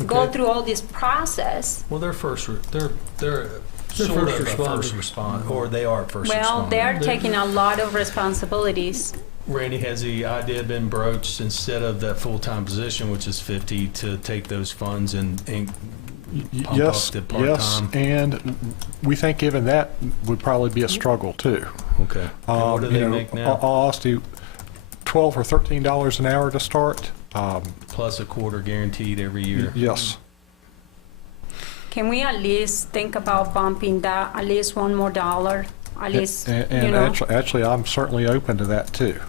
go through all this process. Well, they're sort of a first responder, or they are first responder. Well, they're taking a lot of responsibilities. Randy, has the idea been broached instead of that full-time position, which is 50, to take those funds and pump up the part-time? Yes, and we think even that would probably be a struggle too. Okay. And what do they make now? I'll ask you, $12 or $13 an hour to start. Plus a quarter guaranteed every year. Yes. Can we at least think about bumping that at least $1 more, at least, Actually, I'm certainly open to that too.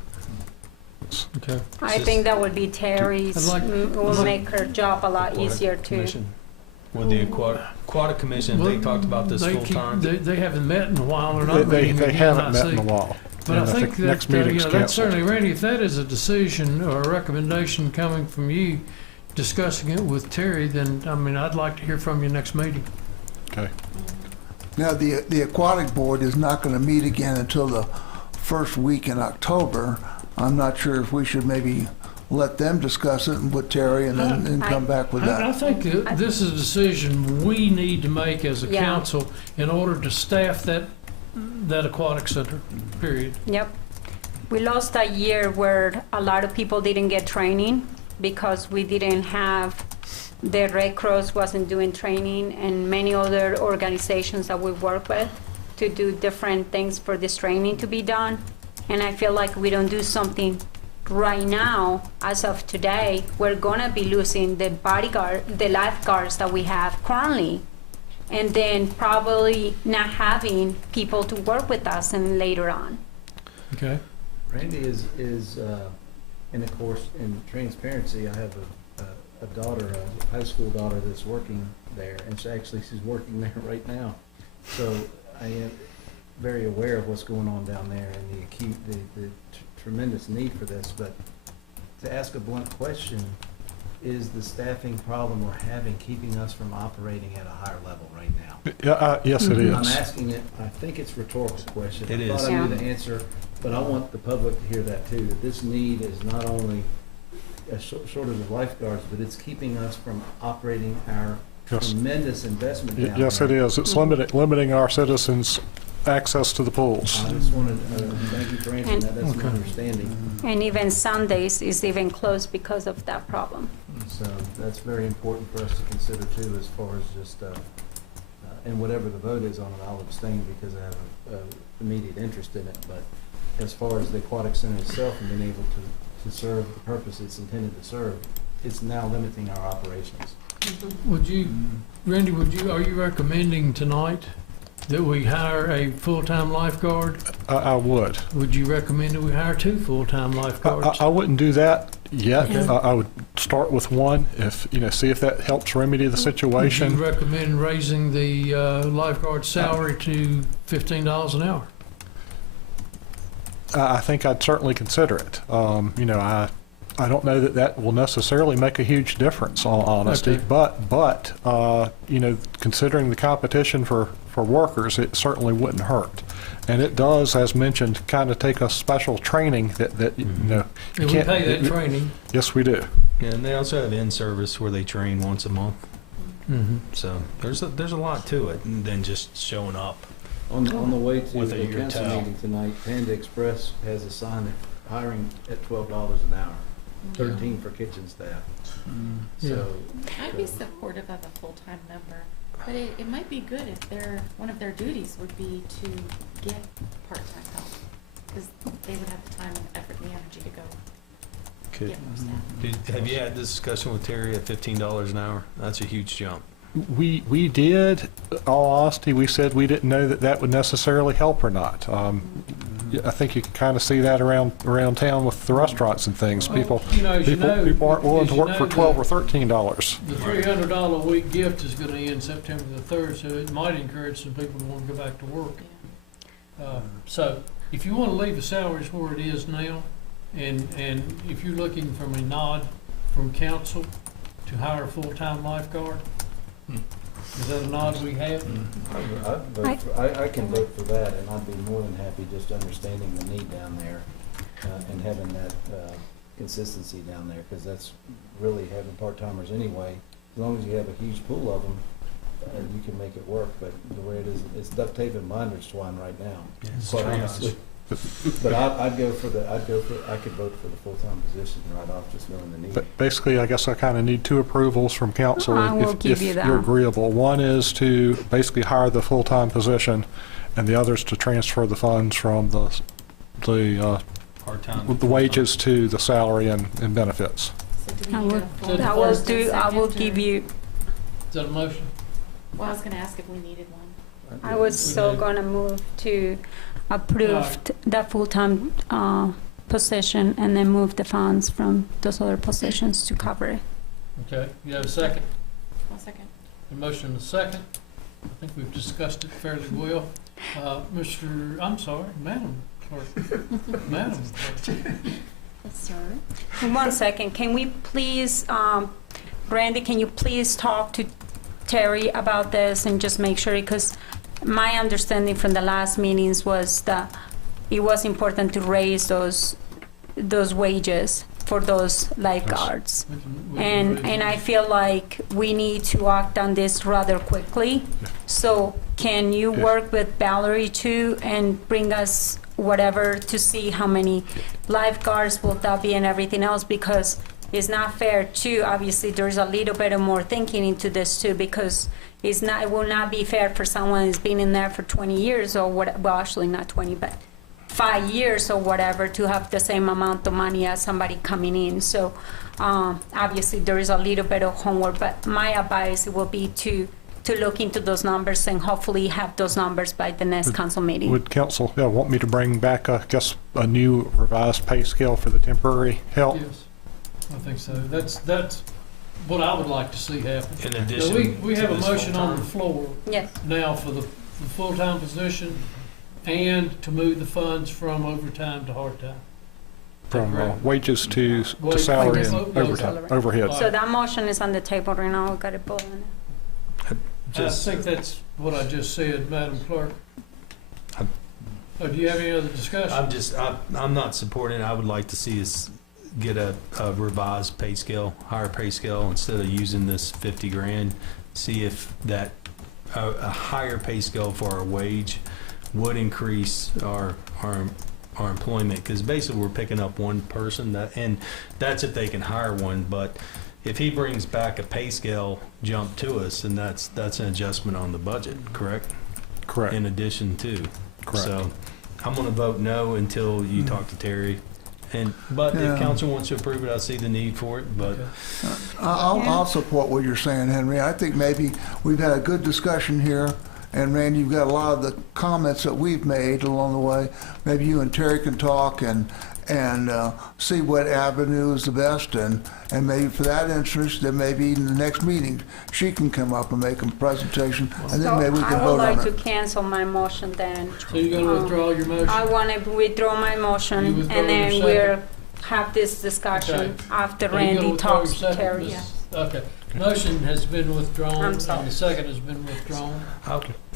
Okay. I think that would be Terry's, will make her job a lot easier too. Commission. With the aquatic commission, they talked about this full-time. They haven't met in a while. Or not They haven't met in a while. But I think that, next meeting's that's canceled. certainly, Randy, if that is a decision or a recommendation coming from you, discussing it with Terry, then, I'd like to hear from you next meeting. Okay. Now, the aquatic board is not going to meet again until the first week in October. I'm not sure if we should maybe let them discuss it and with Terry and then come back with that. I think this is a decision we need to make as a council in order to staff that aquatic center, period. Yep. We lost a year where a lot of people didn't get training because we didn't have, the Red Cross wasn't doing training and many other organizations that we work with to do different things for this training to be done. And I feel like we don't do something right now, as of today, we're gonna be losing the lifeguards that we have currently. And then probably not having people to work with us and later on. Okay. Randy is and of course, in transparency, I have a daughter, a high school daughter that's working there, and she's working there right now. So I am very aware of what's going on down there and the tremendous need for this. But to ask a blunt question, is the staffing problem we're having keeping us from operating at a higher level right now? Yes, it is. I'm asking it, I think it's a rhetorical question. It I is. thought I knew the answer, but I want the public to hear that too, that this need is not only a shortage of lifeguards, but it's keeping us from operating our tremendous investment down there. Yes, it is. It's limiting our citizens' access to the pools. I just wanted to thank you for answering that. That's my understanding. And even Sundays is even closed because of that problem. So that's very important for us to consider too, as far as just, and whatever the vote is on it, I'll abstain because I have an immediate interest in it. But as far as the aquatic center itself and being able to serve the purpose it's intended to serve, it's now limiting our operations. Would you, Randy, are you recommending tonight that we hire a full-time lifeguard? I would. Would you recommend that we hire 2 full-time lifeguards? I wouldn't do that yet. Okay. I would start with one, if, see if that helps remedy the Would situation. you recommend raising the lifeguard salary to $15 an hour? I think I'd certainly consider it. I don't know that that will necessarily make a huge difference, on honesty, Okay. but considering the competition for workers, it certainly wouldn't hurt. And it does, as mentioned, kind of take a special training that you And we can't. pay that training. Yes, we do. Yeah, and they also have in-service where they train once a month. Mm-hmm. So there's a lot to it than just showing up. On the way to With the your council towel. meeting tonight, Panda Express has a sign that hiring at $12 an hour, 13 for kitchen staff. So. I'd be supportive of a full-time member, but it might be good if one of their duties would be to get part-time help, because they would have the time and effort and the energy to go get more staff. Have you had this discussion with Terry at $15 an hour? That's a huge jump. We did. All honesty, we said we didn't know that would necessarily help or not. I think you can kind of see that around town with the restaurants and things. People people aren't willing to work for $12 or $13. The $300 a week gift is going to end September the 3rd, so it might encourage some people to want to go back to work. So if you want to leave the salaries where it is now, and if you're looking from a nod from council to hire a full-time lifeguard, is that a nod we have? I can vote for that, and I'd be more than happy just understanding the need down there and having that consistency down there, because that's really having part-timers anyway. As long as you have a huge pool of them, you can make it work, but the way it is, it's duct tape and binder's twine right now, quite honestly. But I could vote for the full-time position right off, just knowing the need. But basically, I guess I kind of need 2 approvals from council I will if give you that. you're agreeable. One is to basically hire the full-time position, and the other is to transfer the funds from the Part-time. wages to the salary and benefits. So do we I need will, a full I will first and do, I will second, give or- you, Is that a motion? Well, I was gonna ask if we needed one. I was so did. gonna move to approve the full-time position and then move the funds from those other positions to cover it. Okay, you have a second? 1 second. A motion and a second. I think we've discussed it fairly well. Madam Clerk. Madam Clerk. Sir? 1 second, can we please, Randy, can you please talk to Terry about this and just make sure, because my understanding from the last meetings was that it was important to raise those wages for those lifeguards. And I feel like we need to act on this rather quickly. So can you work with Valerie too and bring us whatever to see how many lifeguards will that be and everything else? Because it's not fair too, obviously there's a little bit of more thinking into this too, because it will not be fair for someone who's been in there for 20 years or what, well, actually not 20, but 5 years or whatever, to have the same amount of money as somebody coming in. So obviously there is a little bit of homework, but my advice will be to look into those numbers and hopefully have those numbers by the next council meeting. Would council want me to bring back, I guess, a new revised pay scale for the temporary help? Yes, I think so. That's what I would like to see happen. In So addition, we have to a this motion on the full-time. floor Yes. now for the full-time position and to move the funds from overtime to hard time. From Correct. wages to Wages. salary Wages. and Wages. overtime, overhead. So that motion is on the table right now, I've got it both on it. I think that's what I just said, Madam Clerk. Do you have any other discussion? I'm not supporting it. I would like to see us get a revised pay scale, higher pay scale, instead of using this 50 grand. See if that a higher pay scale for our wage would increase our employment, because basically we're picking up one person, and that's if they can hire one. But if he brings back a pay scale jump to us, and that's an adjustment on the budget, correct? Correct. In addition to. Correct. So I'm going to vote no until you talk to Terry But Yeah. if council wants to approve it, I see the need for it, but I'll support what you're saying, Henry. I think maybe we've had a good discussion here, and Randy, you've got a lot of the comments that we've made along the way. Maybe you and Terry can talk and see what avenue is the best, and maybe for that interest, then maybe in the next meeting, she can come up and make a presentation, and then maybe we can I would vote on like to it. cancel my motion then. So you're gonna withdraw your motion? I want to withdraw my You motion, withdraw and then your we'll have this discussion Okay. after Are you gonna Randy withdraw talks your to second? Terry. This- Okay. Motion has been withdrawn. I'm sorry. And the second has been withdrawn.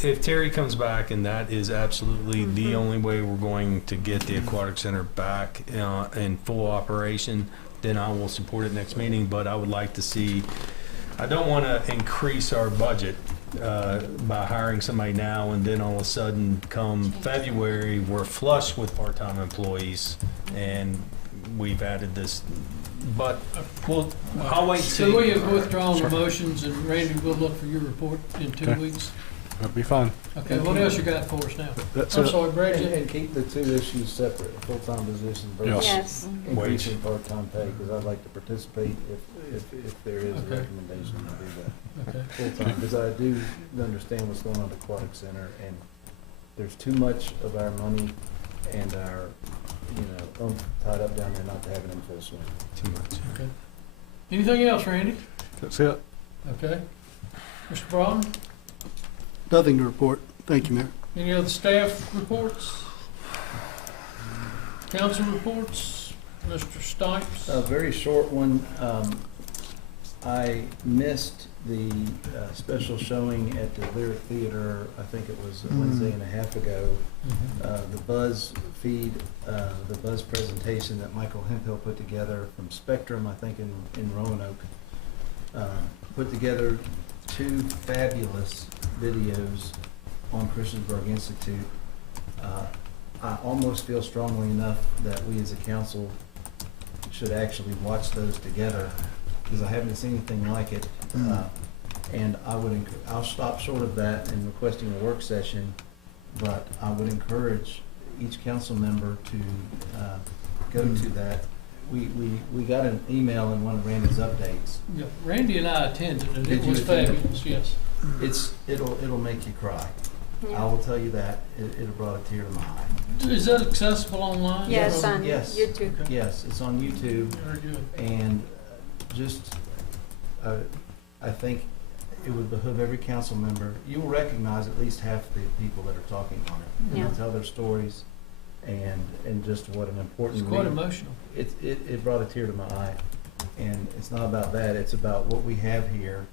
if Terry comes back and that is absolutely the only way we're going to get the aquatic center back in full operation, then I will support it next meeting. But I would like to see, I don't want to increase our budget by hiring somebody now and then all of a sudden come February, we're flush with part-time employees and we've added this. But I'll wait So till. we have withdrawn the motions, and Randy, we'll look for your report in 2 Okay. weeks. That'd be fine. Okay, what else you got for us now? That's I'm it. sorry, Bridget. And keep the two issues separate, full-time position versus Yes. increasing part-time pay, because I'd like to participate if there is a Okay. recommendation to do that. Okay. Full-time, because I do understand what's going on at the Aquatic Center, and there's too much of our money and our, tied up down there not to have it in full swing. Too much. Okay. Anything else, Randy? That's it. Okay. Mr. Braun, Nothing to report. Thank you, Mayor. any other staff reports? Council reports? Mr. Stipes? A very short one. I missed the special showing at the Lyric Theater, I think it was a Wednesday and a half ago. The Buzz feed, the Buzz presentation that Michael Hemphill put together from Spectrum, I think in Roanoke, put together 2 fabulous videos on Christiansburg Institute. I almost feel strongly enough that we as a council should actually watch those together, because I haven't seen anything like it. And I'll stop short of that in requesting a work session, but I would encourage each council member to go to that. We got an email in one of Randy's updates. Yeah, Randy and I attended, and Did it you was attend? fabulous, yes. It'll make you cry. Yeah. I will tell you that. It'll brought a tear to my eye. Is that accessible online? Yes, on Yes. YouTube. Yes, it's on YouTube. Very good. And I think it would behoove every council member, you will recognize at least half the people that are talking on it. And Yeah. they'll tell their stories and just what an important. It's quite read. emotional. It brought a tear to my eye. And it's not about that, it's about what we have here.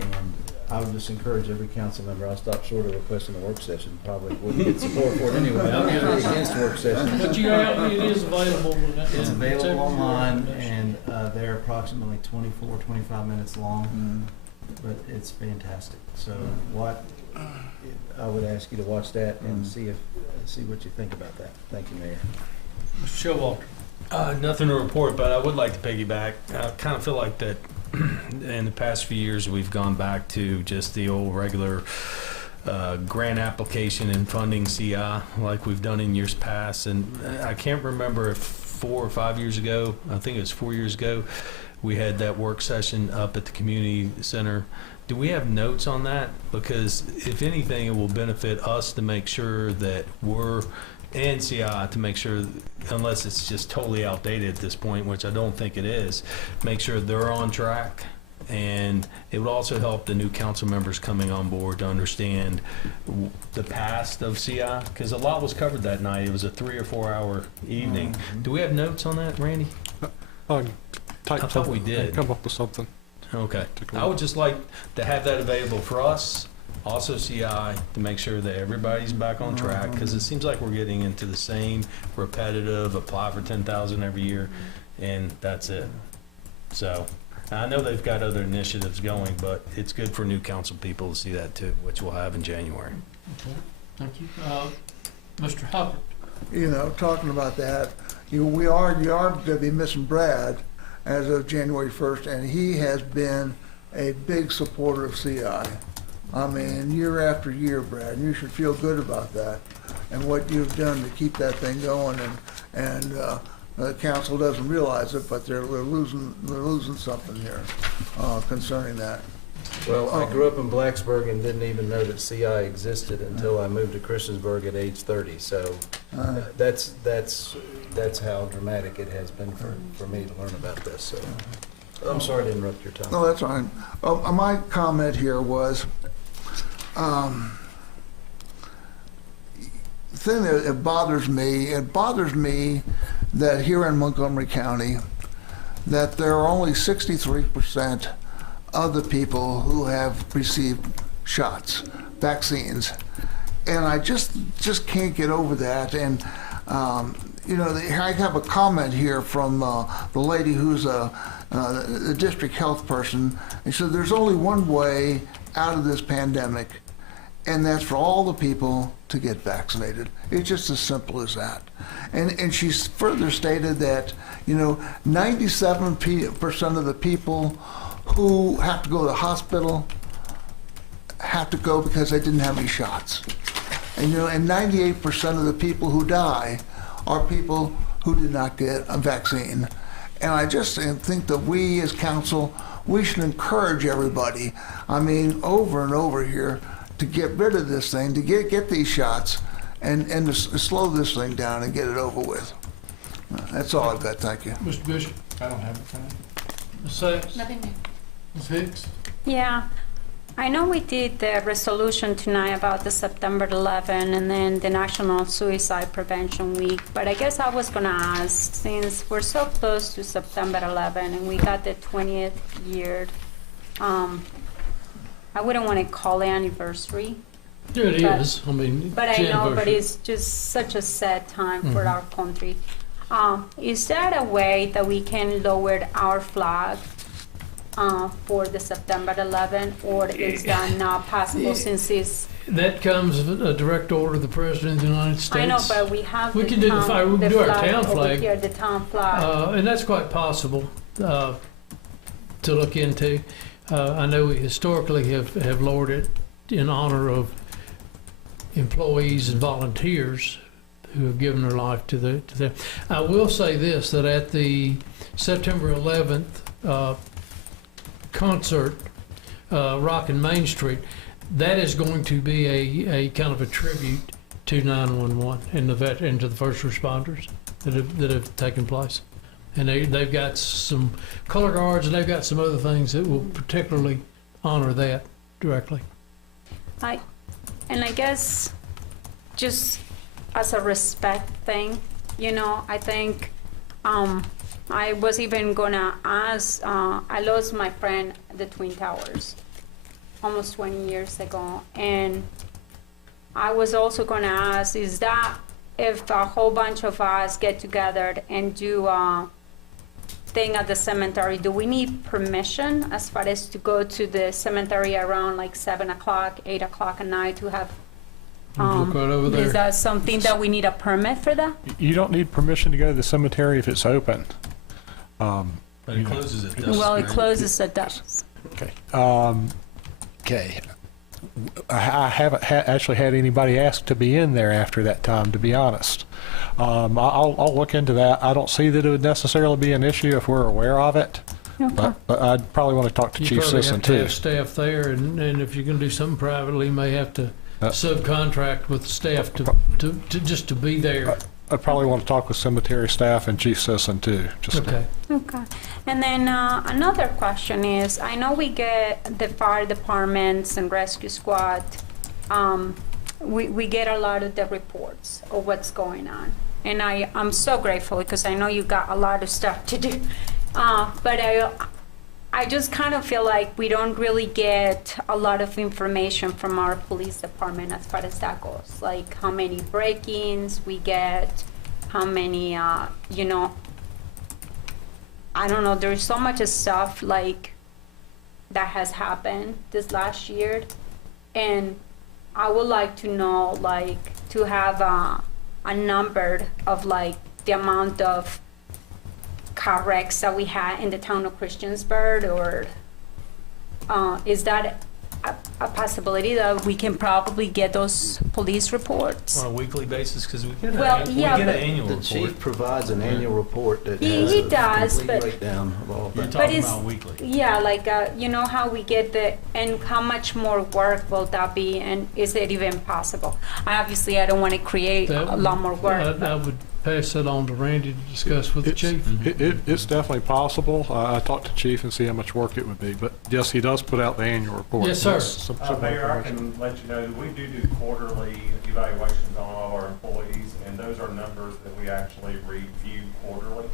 And I would just encourage every council member, I'll stop short of requesting a work session, probably wouldn't get support for it anyway. I'm usually against work sessions. But it is available. It's available online, and they're approximately 24, 25 minutes long, but it's fantastic. So I would ask you to watch that and see what you think about that. Thank you, Mayor. Mr. Showalter. Nothing to report, but I would like to piggyback. I kind of feel like that in the past few years we've gone back to just the old regular grant application and funding CI like we've done in years past. And I can't remember if 4 or 5 years ago, I think it was 4 years ago, we had that work session up at the community center. Do we have notes on that? Because if anything, it will benefit us to make sure that we're, and CI to make sure, unless it's just totally outdated at this point, which I don't think it is, make sure they're on track. And it would also help the new council members coming on board to understand the past of CI, because a lot was covered that night. It was a 3 or 4 hour evening. Do we have notes on that, Randy? Type I thought something we did. and come up with something. Okay. Take a I look. would just like to have that available for us, also CI, to make sure that everybody's back on track, because it seems like we're getting into the same repetitive, apply for 10,000 every year, and that's it. So I know they've got other initiatives going, but it's good for new council people to see that too, which we'll have in January. Okay. Thank you. Mr. Hubbard. Talking about that, we are going to be missing Brad as of January 1st, and he has been a big supporter of CI. I mean, year after year, Brad, and you should feel good about that and what you've done to keep that thing going. And The council doesn't realize it, but they're losing something here concerning that. Well, I grew up in Blacksburg and didn't even know that CI existed until I moved to Christiansburg at age 30. So that's how dramatic it has been for me to learn about this. So I'm sorry to interrupt your time. No, that's fine. My comment here was, the thing that it bothers me that here in Montgomery County, that there are only 63% of the people who have received shots, vaccines. And I just can't get over that. And, you know, I have a comment here from the lady who's the district health person. And she said, there's only one way out of this pandemic, and that's for all the people to get vaccinated. It's just as simple as that. And she further stated that, you know, 97% of the people who have to go to the hospital have to go because they didn't have any shots. And, you know, and 98% of the people who die are people who did not get a vaccine. And I just think that we as council, we should encourage everybody, I mean, over and over here, to get rid of this thing, to get these shots, and to slow this thing down and get it over with. That's all I've got. Thank you. Mr. Bishop? I don't have anything. Ms. Sacks? Nothing new. Ms. Hicks? Yeah, I know we did the resolution tonight about the September 11 and then the National Suicide Prevention Week, but I guess I was gonna ask, since we're so close to September 11 and we got the 20th year, I wouldn't want to call it anniversary. Yeah, it But- is. I mean, But I it's know, but anniversary. it's just such a sad time for our country. Is there a way that we can lower our flag for the September 11, or is that not possible since it's? That comes a direct order of the President of the United States. I know, but we have We the can do the town, flag- we can the do our flag town over flag. here, the town flag. And that's quite possible to look into. I know we historically have lowered it in honor of employees and volunteers who have given their life to them. I will say this, that at the September 11th concert, Rockin' Main Street, that is going to be a kind of a tribute to 911 and to the first responders that have taken place. And they've got some color guards, and they've got some other things that will particularly honor that directly. And I guess just as a respect thing, you know, I think I was even gonna ask, I lost my friend at the Twin Towers almost 20 years ago, and I was also gonna ask, is that if a whole bunch of us get together and do a thing at the cemetery, do we need permission as far as to go to the cemetery around like 7 o'clock, 8 o'clock at night to have? Look right over there. Is that something that we need a permit for that? You don't need permission to go to the cemetery if it's open. But it closes at dusk. Well, it right? closes at dusk. Okay. Okay. I haven't actually had anybody ask to be in there after that time, to be honest. I'll look into that. I don't see that it would necessarily be an issue if we're aware of it. Okay. But I'd probably want to talk to You Chief probably Sisson have to too. have staff there, and if you're gonna do something privately, you may have to subcontract with staff to just to be there. I'd probably want to talk with cemetery staff and Chief Sisson too. Okay. Okay. And then another question is, I know we get the fire departments and rescue squad, we get a lot of the reports of what's going on. And I'm so grateful because I know you got a lot of stuff to do. But I just kind of feel like we don't really get a lot of information from our police department as far as that goes. Like how many break-ins we get, how many, you know, I don't know, there's so much stuff like that has happened this last year. And I would like to know, like, to have a number of like the amount of car wrecks that we had in the town of Christiansburg, or is that a possibility that we can probably get those police reports. On a weekly basis, because we get Well, an yeah, we get but- an annual The report. chief provides an annual report that He has a does, complete but- breakdown of all You're that. talking it's- about weekly. Yeah, like, you know how we get and how much more work will that be, and is it even possible? Obviously, I don't want to create a lot more work. I would pass that on to Randy to discuss with the chief. It's definitely possible. I talked to chief and see how much work it would be, but yes, he does put out the annual report. Yes, sir. It's some Mayor, I information. can let you know that we do quarterly evaluations on all our employees, and those are numbers that we actually review quarterly.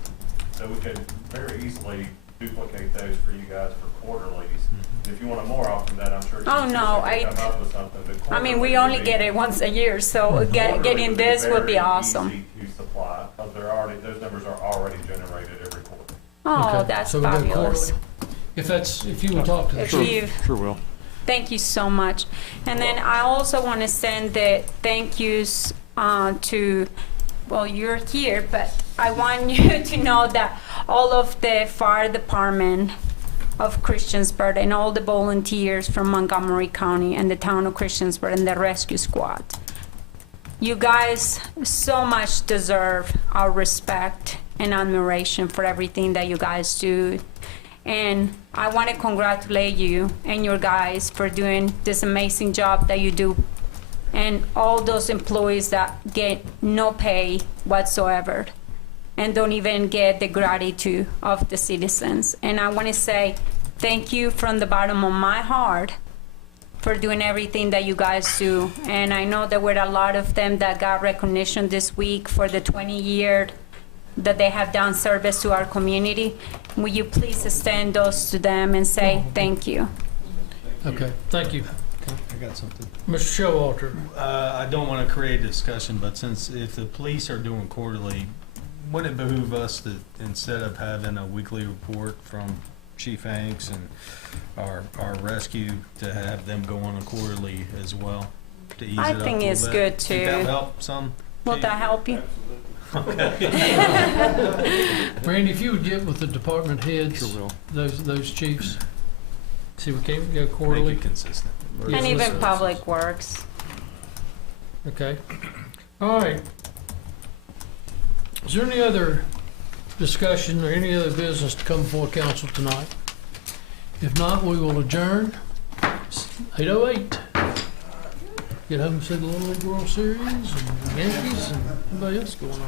So we could very easily duplicate those for you guys for quarterlies. If you want to more often than that, I'm sure you Oh, can no, come up with something. But I mean, we quarterly only would get be- it once a year, so quarterly getting this would be very awesome. easy to supply, because those numbers are already generated every quarter. Oh, Okay, that's so we'll go fabulous. quarterly. If you will talk to the If chief. you, Sure will. thank you so much. And then I also want to send the thank yous to, well, you're here, but I want you to know that all of the fire department of Christiansburg and all the volunteers from Montgomery County and the town of Christiansburg and the rescue squad, you guys so much deserve our respect and admiration for everything that you guys do. And I want to congratulate you and your guys for doing this amazing job that you do, and all those employees that get no pay whatsoever and don't even get the gratitude of the citizens. And I want to say thank you from the bottom of my heart for doing everything that you guys do. And I know there were a lot of them that got recognition this week for the 20 years that they have done service to our community. Will you please extend those to them and say thank you? Okay, thank you. I got something. Mr. Showalter, I don't want to create a discussion, but if the police are doing quarterly, wouldn't it behoove us to, instead of having a weekly report from Chief Hanks and our rescue, to have them go on a quarterly as well, to ease it up I a think little it's bit? good Think that'll too. help some? Will Chief? that help you? Randy, if you would get with the department heads, Sure will. those chiefs, see, we can't go Make quarterly. it consistent. And even Public Works. Okay. All right. Is there any other discussion or any other business to come before council tonight? If not, we will adjourn. 8:08. Get home and see the Little League World Series and Yankees and everybody else going on.